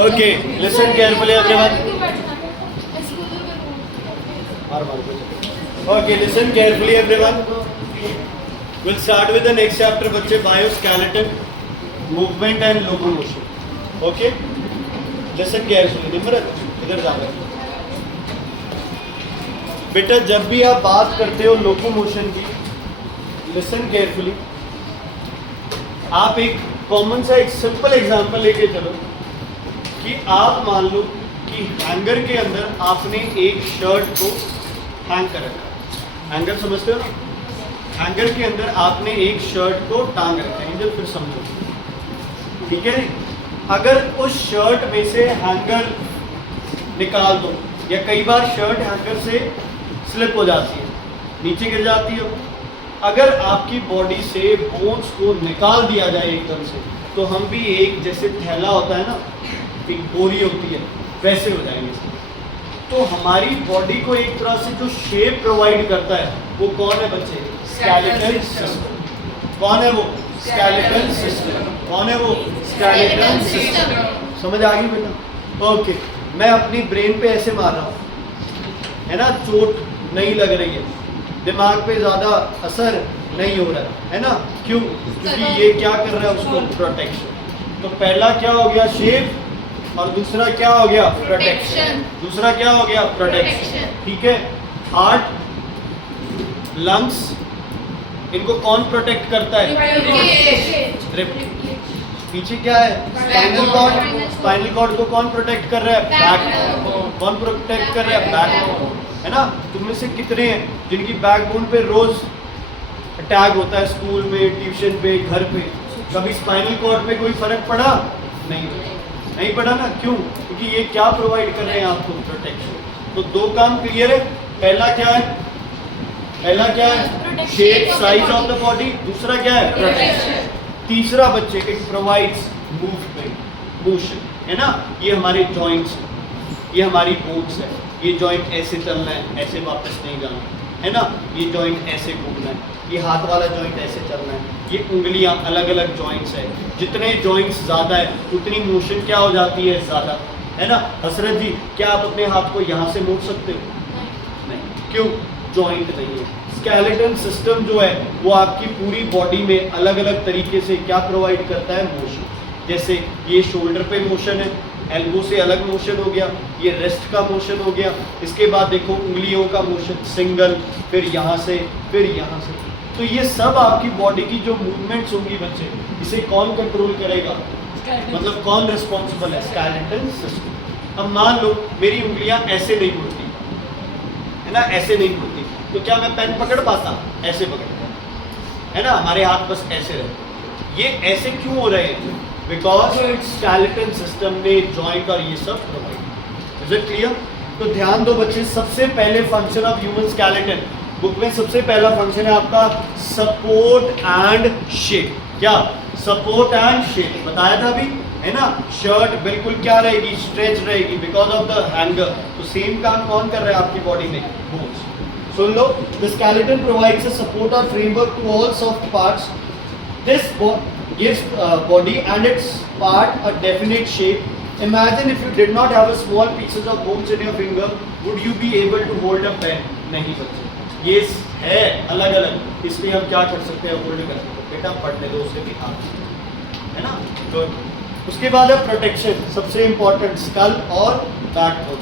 Okay, listen carefully everyone. Okay, listen carefully everyone. We'll start with the next chapter, बच्चे, bioskeleton, movement and locomotion. Okay? Listen carefully. Nimrat, इधर जा रहे. बेटा जब भी आप बात करते हो लोकोमोशन की, लिसन केयरफुली. आप एक कॉमन सा एक सिंपल एग्जांपल लेके चलो कि आप मान लो कि हैंगर के अंदर आपने एक शर्ट को हैंग कर रखा. हैंगर समझते हो ना? हैंगर के अंदर आपने एक शर्ट को टांग रखा है. इधर फिर समझो, ठीक है? अगर उस शर्ट में से हैंगर निकाल दो, या कई बार शर्ट हैंगर से स्लिप हो जाती है, नीचे गिर जाती है. अगर आपकी बॉडी से बोन्स को निकाल दिया जाए एकदम से, तो हम भी एक जैसे थैला होता है ना, एक बोरी होती है, वैसे हो जाएंगे. तो हमारी बॉडी को एक तरह से जो शेप प्रोवाइड करता है वो कौन है बच्चे? Skeletal system. कौन है वो? Skeletal system. कौन है वो? Skeletal system. समझ आ गई बेटा? ओके, मैं अपनी ब्रेन पे ऐसे मार रहा हूँ, है ना, चोट नहीं लग रही है, दिमाग पे ज़्यादा असर नहीं हो रहा है ना. क्यों? क्योंकि ये क्या कर रहा है उसको? प्रोटेक्शन. तो पहला क्या हो गया? शेप. और दूसरा क्या हो गया? प्रोटेक्शन. दूसरा क्या हो गया? प्रोटेक्शन. ठीक है. हार्ट, लंग्स, इनको कौन प्रोटेक्ट करता है? पीछे क्या है? Spinal cord. स्पाइनल कॉर्ड को कौन प्रोटेक्ट कर रहा है? बैक. कौन प्रोटेक्ट कर रहा है? बैक. है ना? तुम में से कितने हैं जिनकी बैकबोन पे रोज अटैक होता है, स्कूल में, ट्यूशन पे, घर पे? कभी स्पाइनल कॉर्ड पे कोई फर्क पड़ा? नहीं पड़ा ना. क्यों? क्योंकि ये क्या प्रोवाइड कर रहे हैं आपको? प्रोटेक्शन. तो दो काम क्लियर है. पहला क्या है? Shape, size of the body. दूसरा क्या है? प्रोटेक्शन. तीसरा बच्चे, इट प्रोवाइड्स मूवमेंट, मोशन. है ना? ये हमारे जॉइंट्स, ये हमारी बोन्स है. ये जॉइंट ऐसे चलना है, ऐसे वापस नहीं जाना है ना. ये जॉइंट ऐसे घूमना है, ये हाथ वाला जॉइंट ऐसे चलना है. ये उंगलियां अलग अलग जॉइंट्स है. जितने जॉइंट्स ज़्यादा है उतनी मोशन क्या हो जाती है? ज़्यादा. है ना? हसरत जी, क्या आप अपने हाथ को यहाँ से मोड़ सकते हो? नहीं. क्यों? जॉइंट नहीं है. स्केलेटन सिस्टम जो है वो आपकी पूरी बॉडी में अलग अलग तरीके से क्या प्रोवाइड करता है? मोशन. जैसे ये शोल्डर पे मोशन है, एल्बो से अलग मोशन हो गया, ये रिस्ट का मोशन हो गया. इसके बाद देखो उंगलियों का मोशन, सिंगल, फिर यहाँ से, फिर यहाँ से. तो ये सब आपकी बॉडी की जो मूवमेंट्स होंगी बच्चे, इसे कौन कंट्रोल करेगा? मतलब कौन रिस्पॉन्सिबल है? Skeletal system. अब मान लो मेरी उंगलियां ऐसे नहीं मुड़ती, है ना, ऐसे नहीं मुड़ती, तो क्या मैं पेन पकड़ पाता? ऐसे पकड़ता, है ना. हमारे हाथ बस ऐसे रहते. ये ऐसे क्यों हो रहे हैं? बिकॉज स्केलेटन सिस्टम ने जॉइंट और ये सब प्रोवाइड. Is it clear? तो ध्यान दो बच्चे, सबसे पहले function of human skeleton book में सबसे पहला फंक्शन है आपका सपोर्ट एंड शेप. क्या? सपोर्ट एंड शेप बताया था अभी, है ना. शर्ट बिल्कुल क्या रहेगी? स्ट्रेच रहेगी बिकॉज ऑफ द हैंगर. तो सेम काम कौन कर रहा है आपकी बॉडी में? बोन्स. सुन लो, the skeleton provides a support और framework to all soft parts. This gives body and its part a definite shape. Imagine if you did not have a small pieces of bones in your finger, would you be able to hold a pen? नहीं बच्चे, ये है अलग अलग, इसमें हम क्या कर सकते हैं? होल्ड कर सकते हैं. बेटा पढ़ने दो उसे भी हाथ, है ना. गुड. उसके बाद है प्रोटेक्शन. सबसे इंपॉर्टेंट, स्कल और बैकबोन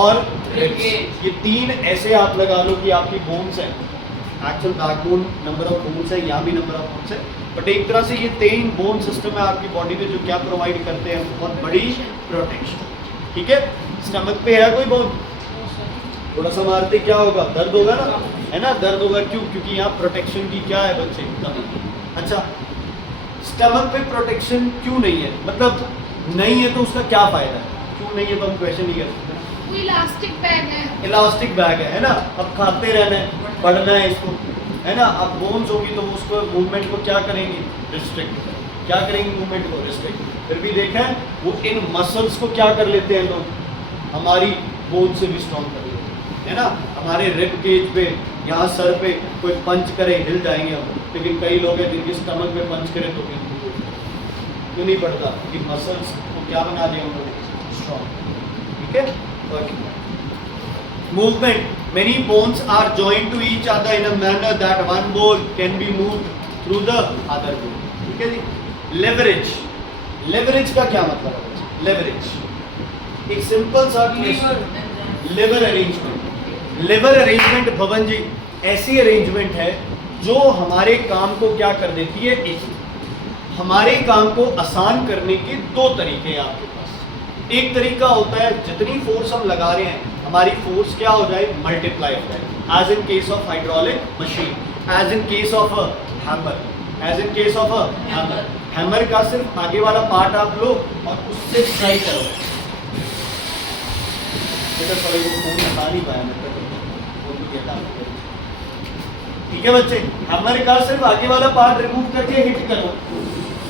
और रिब्स. ये तीन ऐसे आप लगा लो कि आपकी बोन्स है. Actual backbone number of bones है, यहाँ भी नंबर ऑफ बोन्स है, बट एक तरह से ये तीन बोन सिस्टम है आपकी बॉडी में जो क्या प्रोवाइड करते हैं? बहुत बड़ी प्रोटेक्शन. ठीक है. स्टमक पे है कोई बोन? थोड़ा सा मारते क्या होगा? दर्द होगा ना, है ना. दर्द होगा. क्यों? क्योंकि यहाँ प्रोटेक्शन की क्या है बच्चे? कमी. अच्छा, स्टमक पे प्रोटेक्शन क्यों नहीं है? मतलब नहीं है तो उसका क्या फायदा है? क्यों नहीं है तो हम क्वेश्चन नहीं कर सकते. इलास्टिक बैग है. इलास्टिक बैग है ना. अब खाते रहना है, पढ़ना है इसको, है ना. अब बोन्स होगी तो उसको मूवमेंट को क्या करेंगे? रिस्ट्रिक्ट. क्या करेंगे? मूवमेंट को रिस्ट्रिक्ट. फिर भी देखा है वो इन मसल्स को क्या कर लेते हैं लोग? हमारी बोन से भी स्ट्रॉन्ग कर लेते हैं, है ना. हमारे रिब केज पे, यहाँ सर पे कोई पंच करे हिल जाएंगे हम. लेकिन कई लोग हैं जिनके स्टमक में पंच करे तो क्यों नहीं पड़ता? कि मसल्स को क्या बना दिया उन्होंने, स्ट्रॉन्ग, ठीक है। Okay, movement, many bones are joined to each other in a manner that one bone can be moved through the other bone, ठीक है जी। leverage, leverage का क्या मतलब है, leverage एक सिंपल सा लेवर अरेंजमेंट। लेवर अरेंजमेंट भवन जी ऐसी अरेंजमेंट है जो हमारे काम को क्या कर देती है, एक हमारे काम को आसान करने के दो तरीके हैं आपके पास। एक तरीका होता है जितनी फोर्स हम लगा रहे हैं हमारी फोर्स क्या हो जाए, मल्टीप्लाई हो जाए, as in case of hydraulic machine, as in case of a hammer, as in case of a hammer. Hammer का सिर्फ आगे वाला पार्ट आप लो और उससे ट्राई करो। ठीक है बच्चे, हैमर का सिर्फ आगे वाला पार्ट रिमूव करके हिट करो,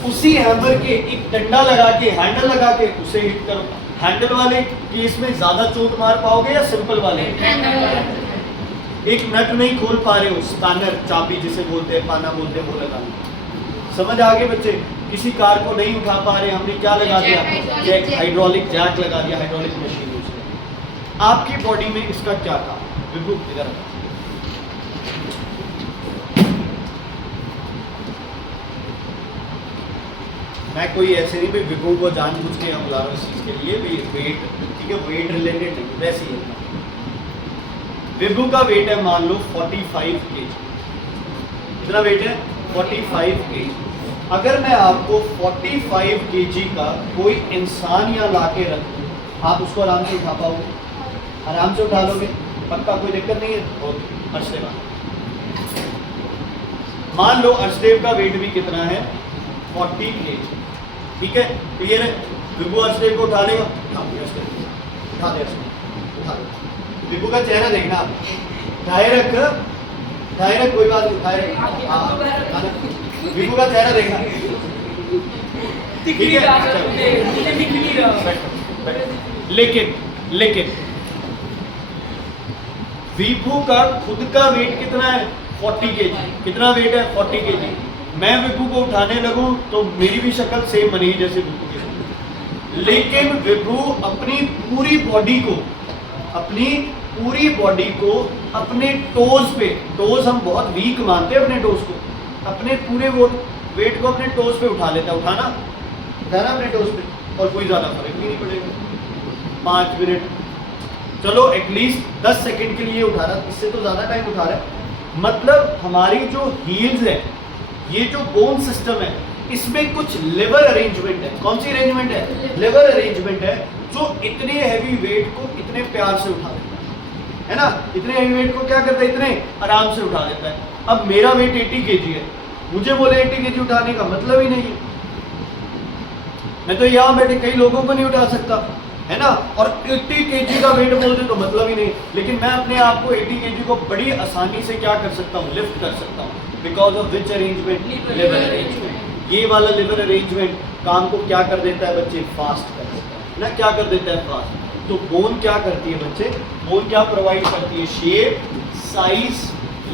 उसी हैमर के एक डंडा लगा के, हैंडल लगा के उसे हिट करो। हैंडल वाले केस में ज्यादा चोट मार पाओगे या सिंपल वाले? एक नट नहीं खोल पा रहे हो, स्पैनर चाबी जिसे बोलते हैं, पाना बोलते हैं, वो लगाना। समझ आ गए बच्चे? किसी कार को नहीं उठा पा रहे, हमने क्या लगा दिया, जैक, हाइड्रोलिक जैक लगा दिया, हाइड्रोलिक मशीन यूज कर। आपकी बॉडी में इसका क्या काम, विभू इधर मैं कोई ऐसे नहीं भाई विभू को जानबूझ के हम ला रहा हूँ इस चीज के लिए भी, वेट, ठीक है, वेट रिलेटेड नहीं, वैसे ही है। विभू का वेट है मान लो 45 kg, कितना वेट है, 45 kg। अगर मैं आपको 45 kg का कोई इंसान यहाँ ला के रख दूँ, आप उसको आराम से उठा पाओगे? आराम से उठा लोगे, पक्का, कोई दिक्कत नहीं है? ओके, अर्शदेव मान लो अर्शदेव का वेट भी कितना है, 40 kg, ठीक है। क्लियर है? विभू अर्शदेव को उठा लेगा, उठा दे, विभू का चेहरा देखना, उठाए रख, कोई बात नहीं, उठाए रख, विभू का चेहरा देखना, ठीक है। लेकिन विभू का खुद का वेट कितना है, 40 kg। कितना वेट है, 40 kg। मैं विभू को उठाने लगूं तो मेरी भी शक्ल सेम बनेगी जैसे विभू की, लेकिन विभू अपनी पूरी बॉडी को अपने टोज पे, टोज हम बहुत वीक मानते हैं अपने टोज को, अपने पूरे वो वेट को अपने टोज पे उठा लेता है। उठाना अपने टोज पे, और कोई ज्यादा फर्क भी नहीं पड़ेगा। 5 मिनट, चलो एटलीस्ट 10 सेकंड के लिए उठा रहा, इससे तो ज्यादा टाइम उठा रहा है। मतलब हमारी जो हील्स है, ये जो बोन सिस्टम है, इसमें कुछ लिवर अरेंजमेंट है। कौन सी अरेंजमेंट है, लिवर अरेंजमेंट है, जो इतने हैवी वेट को इतने प्यार से उठा देता है ना। इतने हैवी वेट को क्या करता है, इतने आराम से उठा देता है। अब मेरा वेट 80 kg है, मुझे बोले 80 kg उठाने का मतलब ही नहीं है, मैं तो यहाँ बैठे कई लोगों को नहीं उठा सकता, है ना। और 80 kg का वेट बोलते तो मतलब ही नहीं, लेकिन मैं अपने आप को 80 kg को बड़ी आसानी से क्या कर सकता हूँ, लिफ्ट कर सकता हूँ, because of which arrangement, liver arrangement. ये वाला लिवर अरेंजमेंट काम को क्या कर देता है बच्चे, फास्ट कर देता है ना। क्या कर देता है, फास्ट। तो बोन क्या करती है बच्चे, बोन क्या प्रोवाइड करती है, shape, size,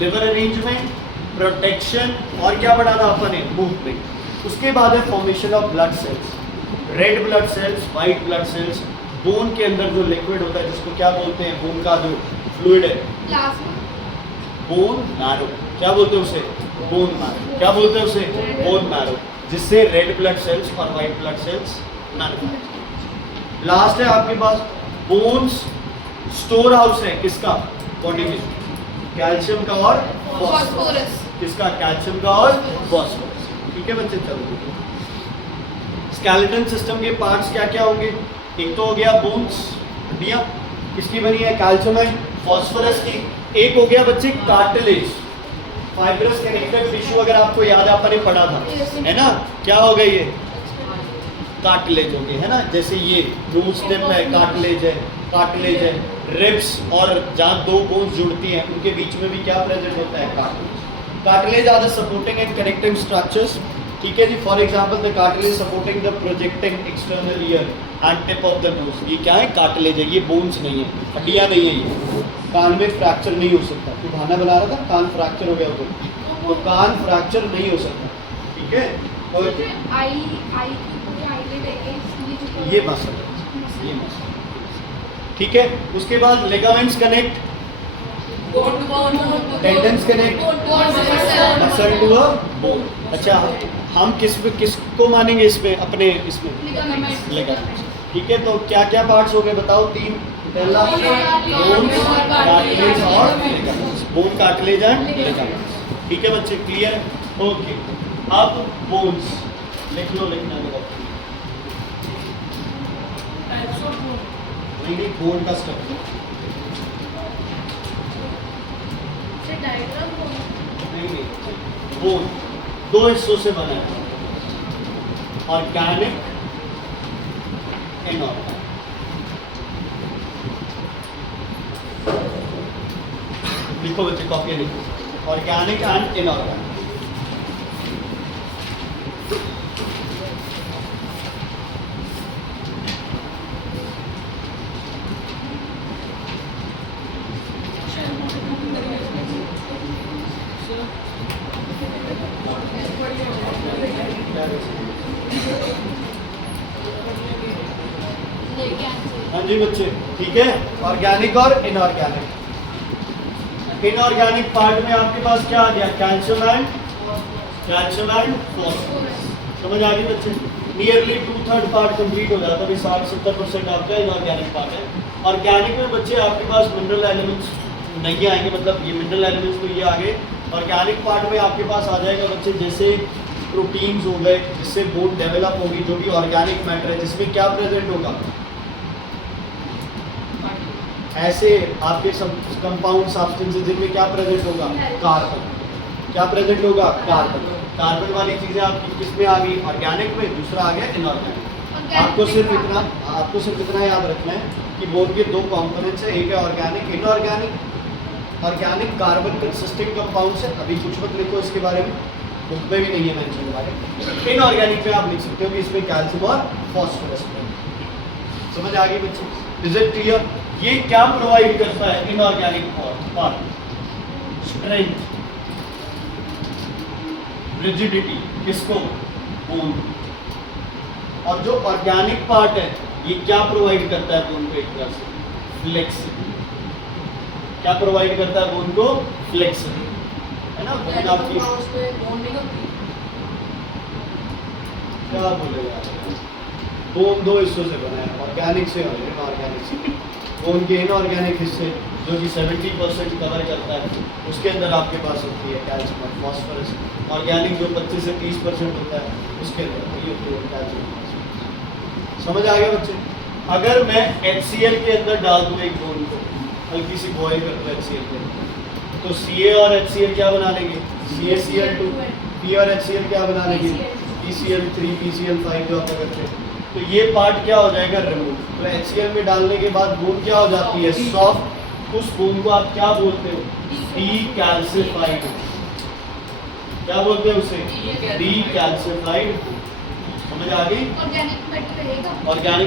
liver arrangement, protection, और क्या बढ़ाना अपन ने, मूवमेंट। उसके बाद है formation of blood cells, red blood cells, white blood cells. Bone के अंदर जो लिक्विड होता है जिसको क्या बोलते हैं, बोन का जो फ्लूइड है, बोन मैरो, क्या बोलते हैं उसे, बोन मैरो। क्या बोलते हैं उसे, बोन मैरो, जिससे रेड ब्लड सेल्स और white blood cells manufacture. Last है आपके पास बोन्स स्टोर हाउस है, किसका, बॉडी में, कैल्शियम का और फॉस्फोरस। किसका, कैल्शियम का और फॉस्फोरस। ठीक है बच्चे, चलो स्केलेटन सिस्टम के पार्ट्स क्या क्या होंगे, एक तो हो गया बोन्स, हड्डियां, किसकी बनी है, कैल्शियम एंड फॉस्फोरस की। एक हो गया बच्चे कार्टिलेज, फाइब्रस कनेक्टिव टिश्यू, अगर आपको याद है आपने पढ़ा था, है ना। क्या हो गया, ये कार्टिलेज हो गए, है ना। जैसे ये रूट स्टेम है, कार्टिलेज है, रिब्स, और जहाँ दो बोन्स जुड़ती हैं उनके बीच में भी क्या प्रेजेंट होता है, cartilage. Cartilage are the supporting and connecting structures, ठीक है जी। For example the cartilage supporting the projecting external ear and tip of the nose. ये क्या है, कार्टिलेज है, ये बोन्स नहीं है, हड्डियां नहीं है। ये कान में फ्रैक्चर नहीं हो सकता, तू बहाना बना रहा था कान फ्रैक्चर हो गया, तो कान फ्रैक्चर नहीं हो सकता, ठीक है। और ये मसल है, ये मसल, ठीक है। उसके बाद ligaments connect, tendons connect, muscle to a bone. अच्छा, हम किसको मानेंगे इसमें, अपने इसमें लिगामेंट्स, ठीक है। तो क्या क्या पार्ट्स हो गए बताओ? 3। पहला बोन, कार्टिलेज और ligaments, bone, cartilage and ligaments, ठीक है बच्चे, क्लियर? ओके, अब बोन्स लिख लो, लिखना है नहीं, बोन का स्ट्रक्चर नहीं, बोन 2 हिस्सों से बना है, ऑर्गेनिक, इनऑर्गेनिक। लिखो बच्चे, कॉपी लिखो, ऑर्गेनिक एंड इनऑर्गेनिक। हाँ जी बच्चे, ठीक है, ऑर्गेनिक और इनऑर्गेनिक। इनऑर्गेनिक पार्ट में आपके पास क्या आ गया? Calcium and phosphorus. समझ आ गई बच्चे? नियरली 2/3 पार्ट कंप्लीट हो जाता है, 60-70% आपका इनऑर्गेनिक पार्ट है। ऑर्गेनिक में बच्चे आपके पास मिनरल एलिमेंट्स नहीं आएंगे, मतलब ये मिनरल एलिमेंट्स तो ये आ गए। ऑर्गेनिक पार्ट में आपके पास आ जाएगा बच्चे, जैसे प्रोटीन्स हो गए, जिससे बोन डेवलप होगी, जो भी ऑर्गेनिक मैटर है, जिसमें क्या प्रेजेंट होगा? ऐसे आपके कंपाउंड सब्सटेंसेस जिनमें क्या प्रेजेंट होगा? कार्बन। क्या प्रेजेंट होगा? कार्बन। कार्बन वाली चीजें आपकी किसमें आ गई? ऑर्गेनिक में। दूसरा आ गया इनऑर्गेनिक। आपको सिर्फ इतना याद रखना है कि बोन के 2 कंपोनेंट्स है, एक है organic, inorganic. Organic carbon consisting compounds है, अभी कुछ मत लिखो इसके बारे में, बुक में भी नहीं है मेंशन हमारे। इनऑर्गेनिक में आप लिख सकते हो कि इसमें कैल्शियम और फॉस्फोरस। समझ आ गई बच्चों? Is it clear? ये क्या प्रोवाइड करता है इनऑर्गेनिक पार्ट? स्ट्रेंथ, रिजिडिटी, किसको? बोन। और जो ऑर्गेनिक पार्ट है ये क्या प्रोवाइड करता है बोन को? एक तरह से फ्लेक्सिबिलिटी। क्या प्रोवाइड करता है बोन को? फ्लेक्सिबिलिटी, है ना। बोन आपकी क्या बोलेगा? बोन 2 हिस्सों से बना है, ऑर्गेनिक से और इनऑर्गेनिक से। बोन के इनऑर्गेनिक हिस्से जो कि 70% कवर करता है, उसके अंदर आपके पास होती है कैल्शियम और फॉस्फोरस। ऑर्गेनिक जो 25 से 30% होता है, उसके अंदर वही होती है कैल्शियम। समझ आ गया बच्चे? अगर मैं HCl के अंदर डाल दूँ एक बोन को, हल्की सी बॉयल कर दूँ HCl के अंदर, तो Ca और HCl क्या बना लेंगे? CaCl2। P और HCl क्या बना लेंगे? PCl3, PCl5 जो आप करते हैं। तो ये पार्ट क्या हो जाएगा? रिमूव। तो HCl में डालने के बाद बोन क्या हो जाती है? सॉफ्ट। उस बोन को आप क्या बोलते हो? डीकैल्सिफाइड। क्या बोलते हैं उसे? डीकैल्सिफाइड। समझ आ गई? ऑर्गेनिक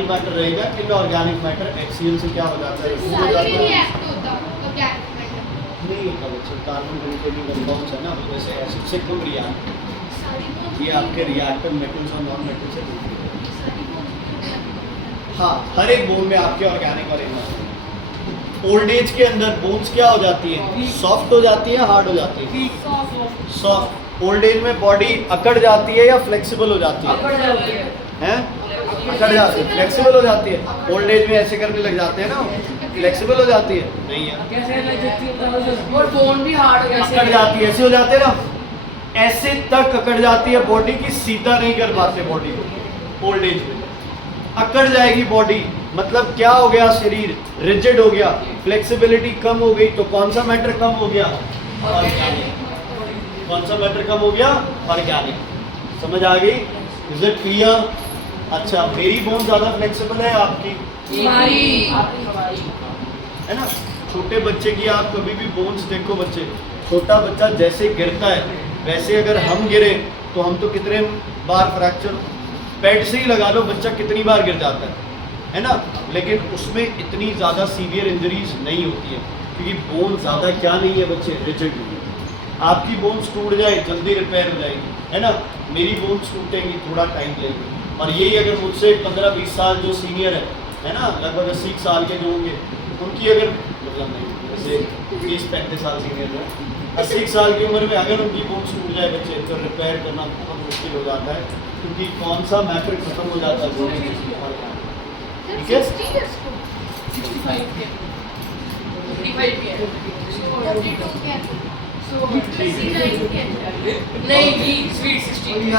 मैटर रहेगा। इनऑर्गेनिक मैटर HCl से क्या हो जाता है? नहीं होता बच्चे, कार्बन कंटेनिंग कंपाउंड्स है ना, वैसे एसिड से कम रिएक्ट, ये आपके रिएक्टिव मेटल्स और नॉन मेटल्स से। हाँ, हर एक बोन में आपके ऑर्गेनिक और इनऑर्गेनिक। ओल्ड एज के अंदर बोन्स क्या हो जाती है? सॉफ्ट हो जाती है, हार्ड हो जाती है? सॉफ्ट। ओल्ड एज में बॉडी अकड़ जाती है या फ्लेक्सिबल हो जाती है? अकड़ जाती है। अकड़ जाती है, फ्लेक्सिबल हो जाती है। ओल्ड एज में ऐसे करने लग जाते हैं ना, फ्लेक्सिबल हो जाती है? नहीं है। और बोन भी हार्ड हो अकड़ जाती है, ऐसे हो जाते हैं ना, ऐसे तक अकड़ जाती है बॉडी की, सीधा नहीं कर पाते बॉडी को। ओल्ड एज में अकड़ जाएगी बॉडी, मतलब क्या हो गया? शरीर रिजिड हो गया, फ्लेक्सिबिलिटी कम हो गई। तो कौन सा मैटर कम हो गया? ऑर्गेनिक। कौन सा मैटर कम हो गया? ऑर्गेनिक। समझ आ गई? Is it clear? अच्छा, मेरी बोन ज्यादा फ्लेक्सिबल है आपकी? है ना। छोटे बच्चे की आप कभी भी बोन्स देखो बच्चे, छोटा बच्चा जैसे गिरता है वैसे अगर हम गिरे तो हम तो कितने बार फ्रैक्चर, बेड से ही लगा लो बच्चा कितनी बार गिर जाता है ना। लेकिन उसमें इतनी ज़्यादा सीवियर इंजरीज नहीं होती है, क्योंकि बोन ज़्यादा क्या नहीं है बच्चे? रिजिड नहीं है। आपकी बोन्स टूट जाए जल्दी रिपेयर हो जाएगी, है ना। मेरी बोन्स टूटेंगी थोड़ा टाइम लगेगा, और यही अगर मुझसे 15-20 साल जो सीनियर है ना, लगभग 80 साल के जो होंगे, उनकी अगर मतलब नहीं जैसे 30-35 साल सीनियर है, 80 साल की उम्र में अगर उनकी बोन्स टूट जाए बच्चे, तो रिपेयर करना बहुत मुश्किल हो जाता है, क्योंकि कौन सा मैटर खत्म हो जाता है बोन की। ठीक है, 65 के 55 के 32 के so 69 के नहीं जी sweet 16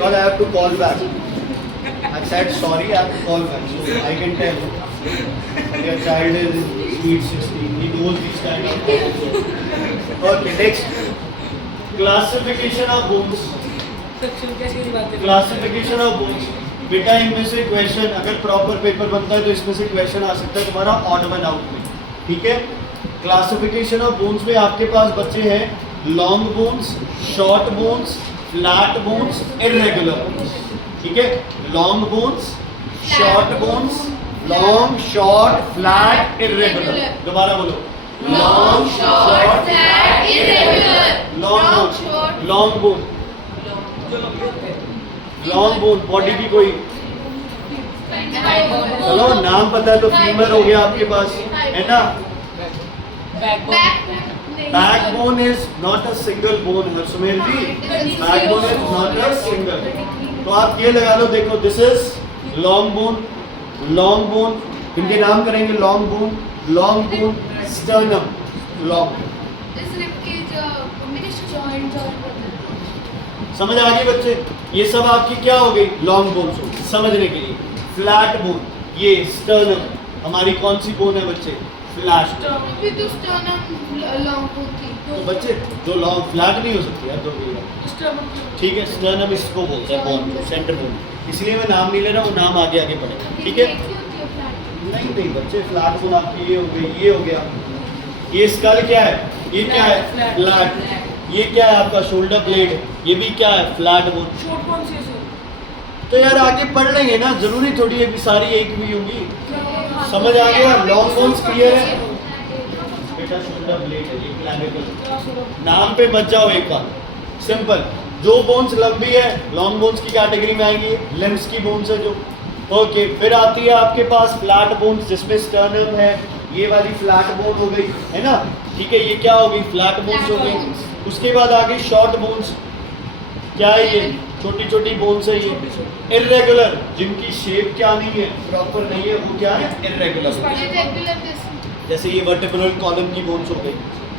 God, I have to call back. I said sorry, I have to call back. So I can tell your child is sweet 16. He knows these kind of things. Okay, next. Classification of bones. Classification of bones. बेटा इनमें से question अगर proper paper बनता है तो इसमें से question आ सकता है तुम्हारा ऑड वन आउट में। ठीक है, क्लासिफिकेशन ऑफ बोन्स में आपके पास बच्चे हैं long bones, short bones, flat bones, irregular bones. ठीक है, long bones, short bones, long, short, flat, irregular. दोबारा बोलो, long, short, flat, irregular, long bone, long bone body की कोई, चलो नाम पता है तो फीमर हो गया आपके पास, है ना। Backbone is not a single bone है Sumer ji, backbone is not a single. तो आप ये लगा लो, देखो this is long bone, long bone, इनके नाम करेंगे long bone, long bone, sternum, long. समझ आ गई बच्चे, ये सब आपकी क्या हो गई, लॉन्ग बोन्स हो गई। समझने के लिए फ्लैट बोन, ये स्टर्नम हमारी कौन सी बोन है बच्चे, फ्लैट। तो बच्चे जो लॉन्ग फ्लैट नहीं हो सकती यार, तो ठीक है, स्टर्नम इसको बोलते हैं बोन, सेंटर बोन, इसलिए मैं नाम नहीं ले रहा, वो नाम आगे आगे पड़ेगा। ठीक है, नहीं नहीं बच्चे, फ्लैट बोन आपकी ये हो गई, ये हो गया, ये स्कल क्या है, ये क्या है, फ्लैट। ये क्या है आपका शोल्डर ब्लेड, ये भी क्या है, फ्लैट बोन। शॉर्ट कौन सी है? तो यार आगे पढ़ लेंगे ना, जरूरी थोड़ी है कि सारी एक भी होंगी। समझ आ गया, लॉन्ग बोन्स क्लियर है बेटा, शोल्डर ब्लेड है ये क्लैविकल। नाम पे मत जाओ एक बार, सिंपल। जो बोन्स लंबी है लॉन्ग बोन्स की कैटेगरी में आएंगी, लिम्स की बोन्स है जो। ओके, फिर आती है आपके पास फ्लैट बोन्स, जिसमें स्टर्नम है, ये वाली फ्लैट बोन हो गई, है ना। ठीक है, ये क्या हो गई, फ्लैट बोन्स हो गई। उसके बाद आ गई शॉर्ट बोन्स, क्या है ये, छोटी छोटी बोन्स है ये। इर्रेगुलर, जिनकी शेप क्या नहीं है, प्रॉपर नहीं है, वो क्या है, इर्रेगुलर। जैसे ये वर्टेब्रल कॉलम की बोन्स हो गई,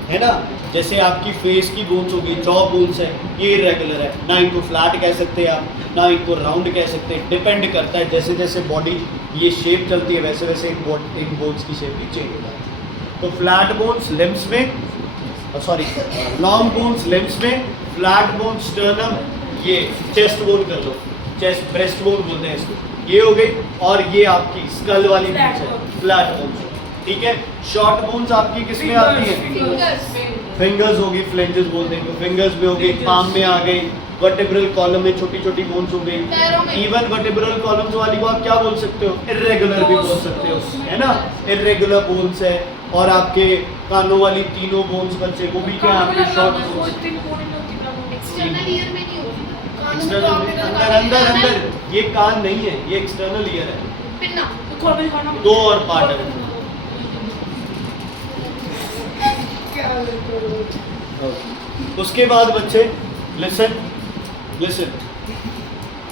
है ना। जैसे आपकी फेस की बोन्स हो गई, जॉ बोन्स है, ये इर्रेगुलर है ना। इनको फ्लैट कह सकते हैं आप, ना इनको राउंड कह सकते हैं, डिपेंड करता है जैसे जैसे बॉडी ये शेप चलती है वैसे वैसे इन बोन्स की शेप भी चेंज हो जाती है। तो फ्लैट बोन्स लिम्स में, सॉरी लॉन्ग बोन्स लिम्स में, फ्लैट बोन स्टर्नम, ये चेस्ट बोन कर लो, चेस्ट ब्रेस्ट बोन बोलते हैं इसको, ये हो गई। और ये आपकी स्कल वाली बोन्स है, फ्लैट बोन्स। ठीक है, शॉर्ट बोन्स आपकी किस में आती है, फिंगर्स होगी, फ्लेंजेस बोलते हैं, फिंगर्स में हो गई, पाम में आ गई, वर्टेब्रल कॉलम में छोटी छोटी बोन्स हो गई। इवन वर्टेब्रल कॉलम्स वाली को आप क्या बोल सकते हो, इर्रेगुलर भी बोल सकते हो, है ना। इर्रेगुलर बोन्स है। और आपके कानों वाली तीनों बोन्स बच्चे, वो भी क्या है आपके शॉर्ट बोन्स। एक्सटर्नल, अंदर अंदर अंदर, ये कान नहीं है, ये एक्सटर्नल ईयर है, दो और पार्ट है। उसके बाद बच्चे लिसन लिसन,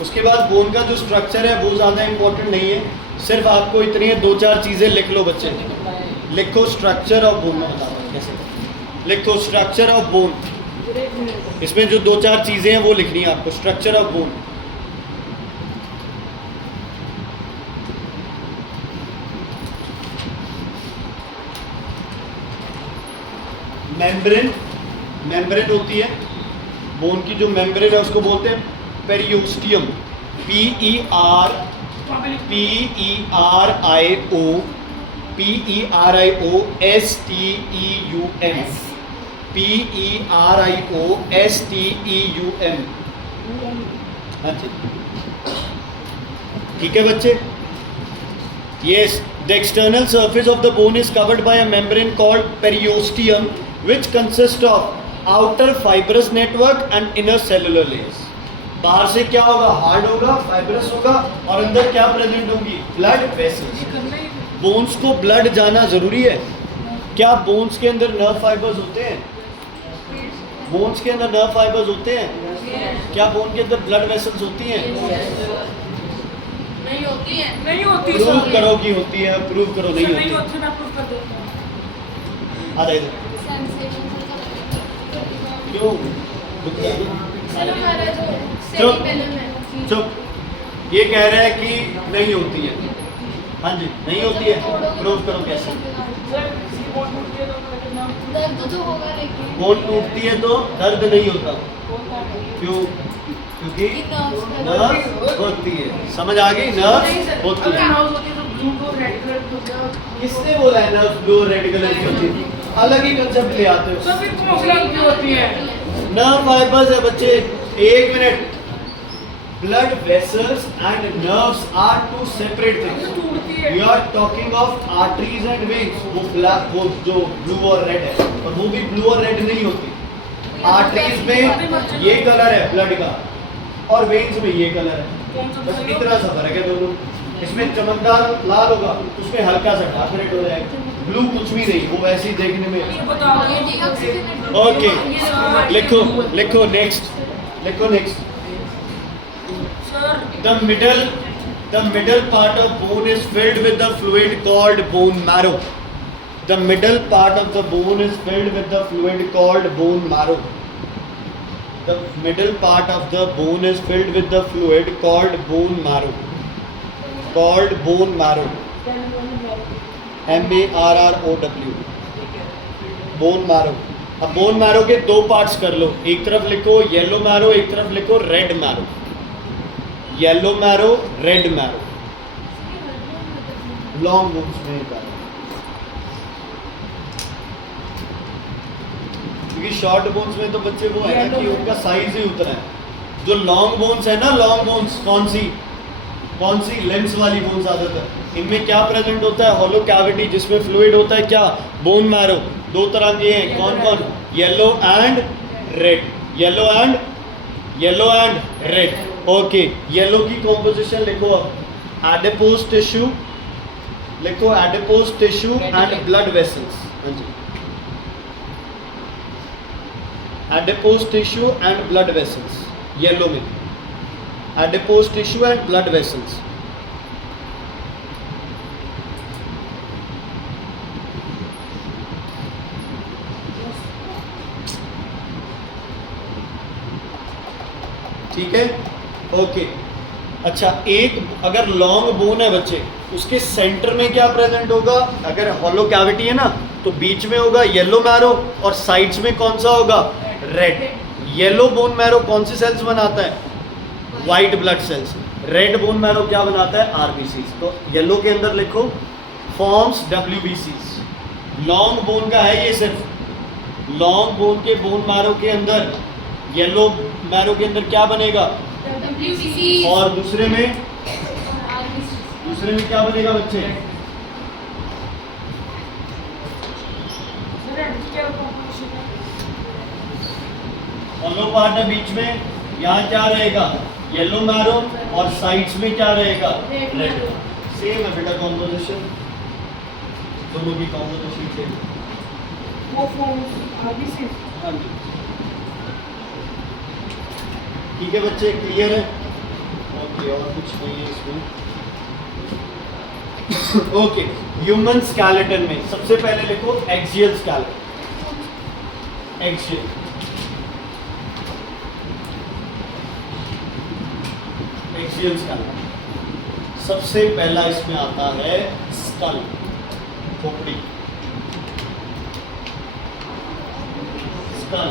उसके बाद बोन का जो स्ट्रक्चर है वो ज़्यादा इंपॉर्टेंट नहीं है, सिर्फ आपको इतनी 2-4 चीज़ें लिख लो बच्चे। लिखो स्ट्रक्चर ऑफ बोन, में बताओ कैसे लिखो स्ट्रक्चर ऑफ बोन। इसमें जो 2-4 चीज़ें हैं वो लिखनी है आपको, structure of bone. Membrane, membrane होती है बोन की, जो मेम्ब्रेन है उसको बोलते हैं पेरियोस्टियम, PERIOSTEUM, हाँ जी। ठीक है बच्चे, yes, the external surface of the bone is covered by a membrane called periosteum, which consists of outer fibrous network and inner cellular layers. बाहर से क्या होगा, हार्ड होगा, फाइब्रस होगा, और अंदर क्या प्रेजेंट होंगी, ब्लड वेसल्स। बोन्स को ब्लड जाना जरूरी है। क्या बोन्स के अंदर नर्व फाइबर्स होते हैं? बोन्स के अंदर नर्व फाइबर्स होते हैं? क्या बोन के अंदर ब्लड वेसल्स होती हैं? नहीं होती है। नहीं होती प्रूव सर। करो कि होती है, प्रूव करो नहीं नहीं होती। होती, मैं प्रूव कर देता हूँ। आ इधर। क्यों दुखता है? सर हमारा जो चुप। cerebellum है चुप। ये कह रहा है कि नहीं होती है। हाँ जी, नहीं होती है, प्रूव करो कैसे। सर किसी बोन टूटती है तो फिर नाम दर्द तो होगा लेकिन बोन टूटती है तो दर्द नहीं होता। होता है। क्यों? क्योंकि nerves का नर्व होती है। समझ आ गई? नर्व होती अगर है। नाउज होती है तो ब्लू को रेड कलर हो गया। किसने बोला है नर्व ब्लू और रेड कलर की होती है? अलग ही कंसेप्ट ले आते हो। सर फिर कौन सी रंग की होती है? नर्व फाइबर्स है बच्चे। एक मिनट। Blood vessels and nerves are two separate things. टूटती है। We are talking of arteries and veins. वो ब्लैक, वो जो ब्लू और रेड है, और वो भी ब्लू और रेड नहीं होती। आर्टरीज में ये कलर है ब्लड का, और वेन्स में ये कलर है। कौन सा बस सही इतना सा फर्क है दोनों। इसमें चमकदार लाल होगा, उसमें हल्का सा डार्क रेड हो जाएगा। ब्लू कुछ भी नहीं, वो वैसे ही देखने में। ये बता ये दो। oxygen ओके, ये लिखो लिखो नेक्स्ट, लिखो next. Sir The middle part of bone is filled with the fluid called bone marrow. The middle part of the bone is filled with the fluid called bone marrow. The middle part of the bone is filled with the fluid called bone marrow. Called bone marrow. MARROW. Bone marrow. अब bone marrow के दो parts कर लो। एक तरफ लिखो yellow marrow, एक तरफ लिखो red marrow. Yellow marrow, red marrow. Long bones में क्योंकि शॉर्ट बोन्स में तो बच्चे वो है ना कि उनका साइज ही उतना है। जो लॉन्ग बोन्स है ना, लॉन्ग बोन्स कौन सी लेंस वाली बोन्स ज्यादातर, इनमें क्या प्रेजेंट होता है, हॉलो कैविटी जिसमें फ्लूइड होता है, क्या, बोन मैरो। दो तरह के हैं, कौन कौन, yellow and red. Yellow and red. Okay, yellow की कॉम्पोजिशन लिखो अब। एडिपोज टिश्यू लिखो, adipose tissue and blood vessels. हाँ जी, adipose tissue and blood vessels yellow में। Adipose tissue and blood vessels. ठीक है, ओके। अच्छा, एक अगर लॉन्ग बोन है बच्चे, उसके सेंटर में क्या प्रेजेंट होगा? अगर हॉलो कैविटी है ना, तो बीच में होगा येलो मैरो, और साइड्स में कौन सा होगा? रेड। येलो बोन मैरो कौन सी सेल्स बनाता है? White blood cells. Red bone marrow क्या बनाता है? आरबीसीज। तो येलो के अंदर लिखो फॉर्म्स डब्ल्यूबीसीज। लॉन्ग बोन का है ये सिर्फ। लॉन्ग बोन के बोन मैरो के अंदर, येलो मैरो के अंदर क्या बनेगा? WBC और दूसरे में RBC क्या बनेगा बच्चे? सर रेड क्या कॉम्पोजिशन है? हॉलो पार्ट है बीच में, यहाँ क्या रहेगा? येलो मैरो, और साइड्स में क्या रहेगा? Red red. marrow। सेम है बेटा कॉम्पोजिशन, दोनों की कॉम्पोजिशन सेम। वो फॉर्म्स आरबीसी। हाँ जी, ठीक है बच्चे, क्लियर है? ओके, और कुछ नहीं है इसमें। ओके, ह्यूमन स्केलेटन में सबसे पहले लिखो axial skeleton. Axial, axial skeleton सबसे पहला इसमें आता है स्कल, खोपड़ी। स्कल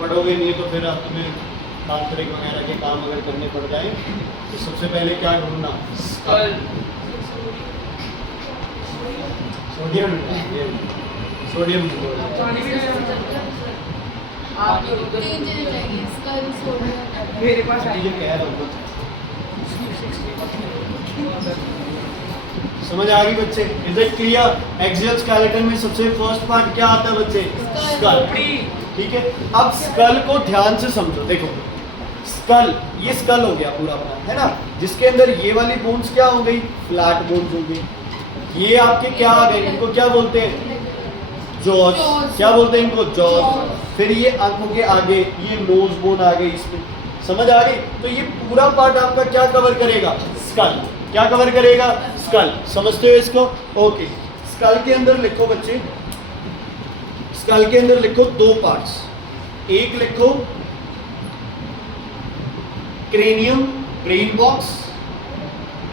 पढ़ोगे नहीं तो फिर आप तुम्हें तांत्रिक वगैरह के काम अगर करने पड़ जाए तो सबसे पहले क्या ढूंढना? स्कल। सोडियम। सोडियम पानी भी नहीं आप ये उधर तीन चीजें चाहिए, skull, sodium। मेरे पास ये आई कह रहा हूँ। समझ आ गई बच्चे? Is it clear? Axial skeleton में सबसे फर्स्ट पार्ट क्या आता है बच्चे? स्कल। ठीक है, अब स्कल को ध्यान से समझो। देखो स्कल, ये स्कल हो गया पूरा अपना, है ना, जिसके अंदर ये वाली बोन्स क्या हो गई? फ्लैट बोन्स हो गई। ये आपके क्या आ गए? इनको क्या बोलते हैं? जॉज। क्या बोलते हैं इनको? जॉज। फिर ये आंखों के आगे ये नोज बोन आ गई इसमें, समझ आ गई? तो ये पूरा पार्ट आपका क्या कवर करेगा? स्कल। क्या कवर करेगा? स्कल। समझते हो इसको? ओके, स्कल के अंदर लिखो बच्चे, स्कल के अंदर लिखो दो पार्ट्स। एक लिखो क्रेनियम, ब्रेन बॉक्स।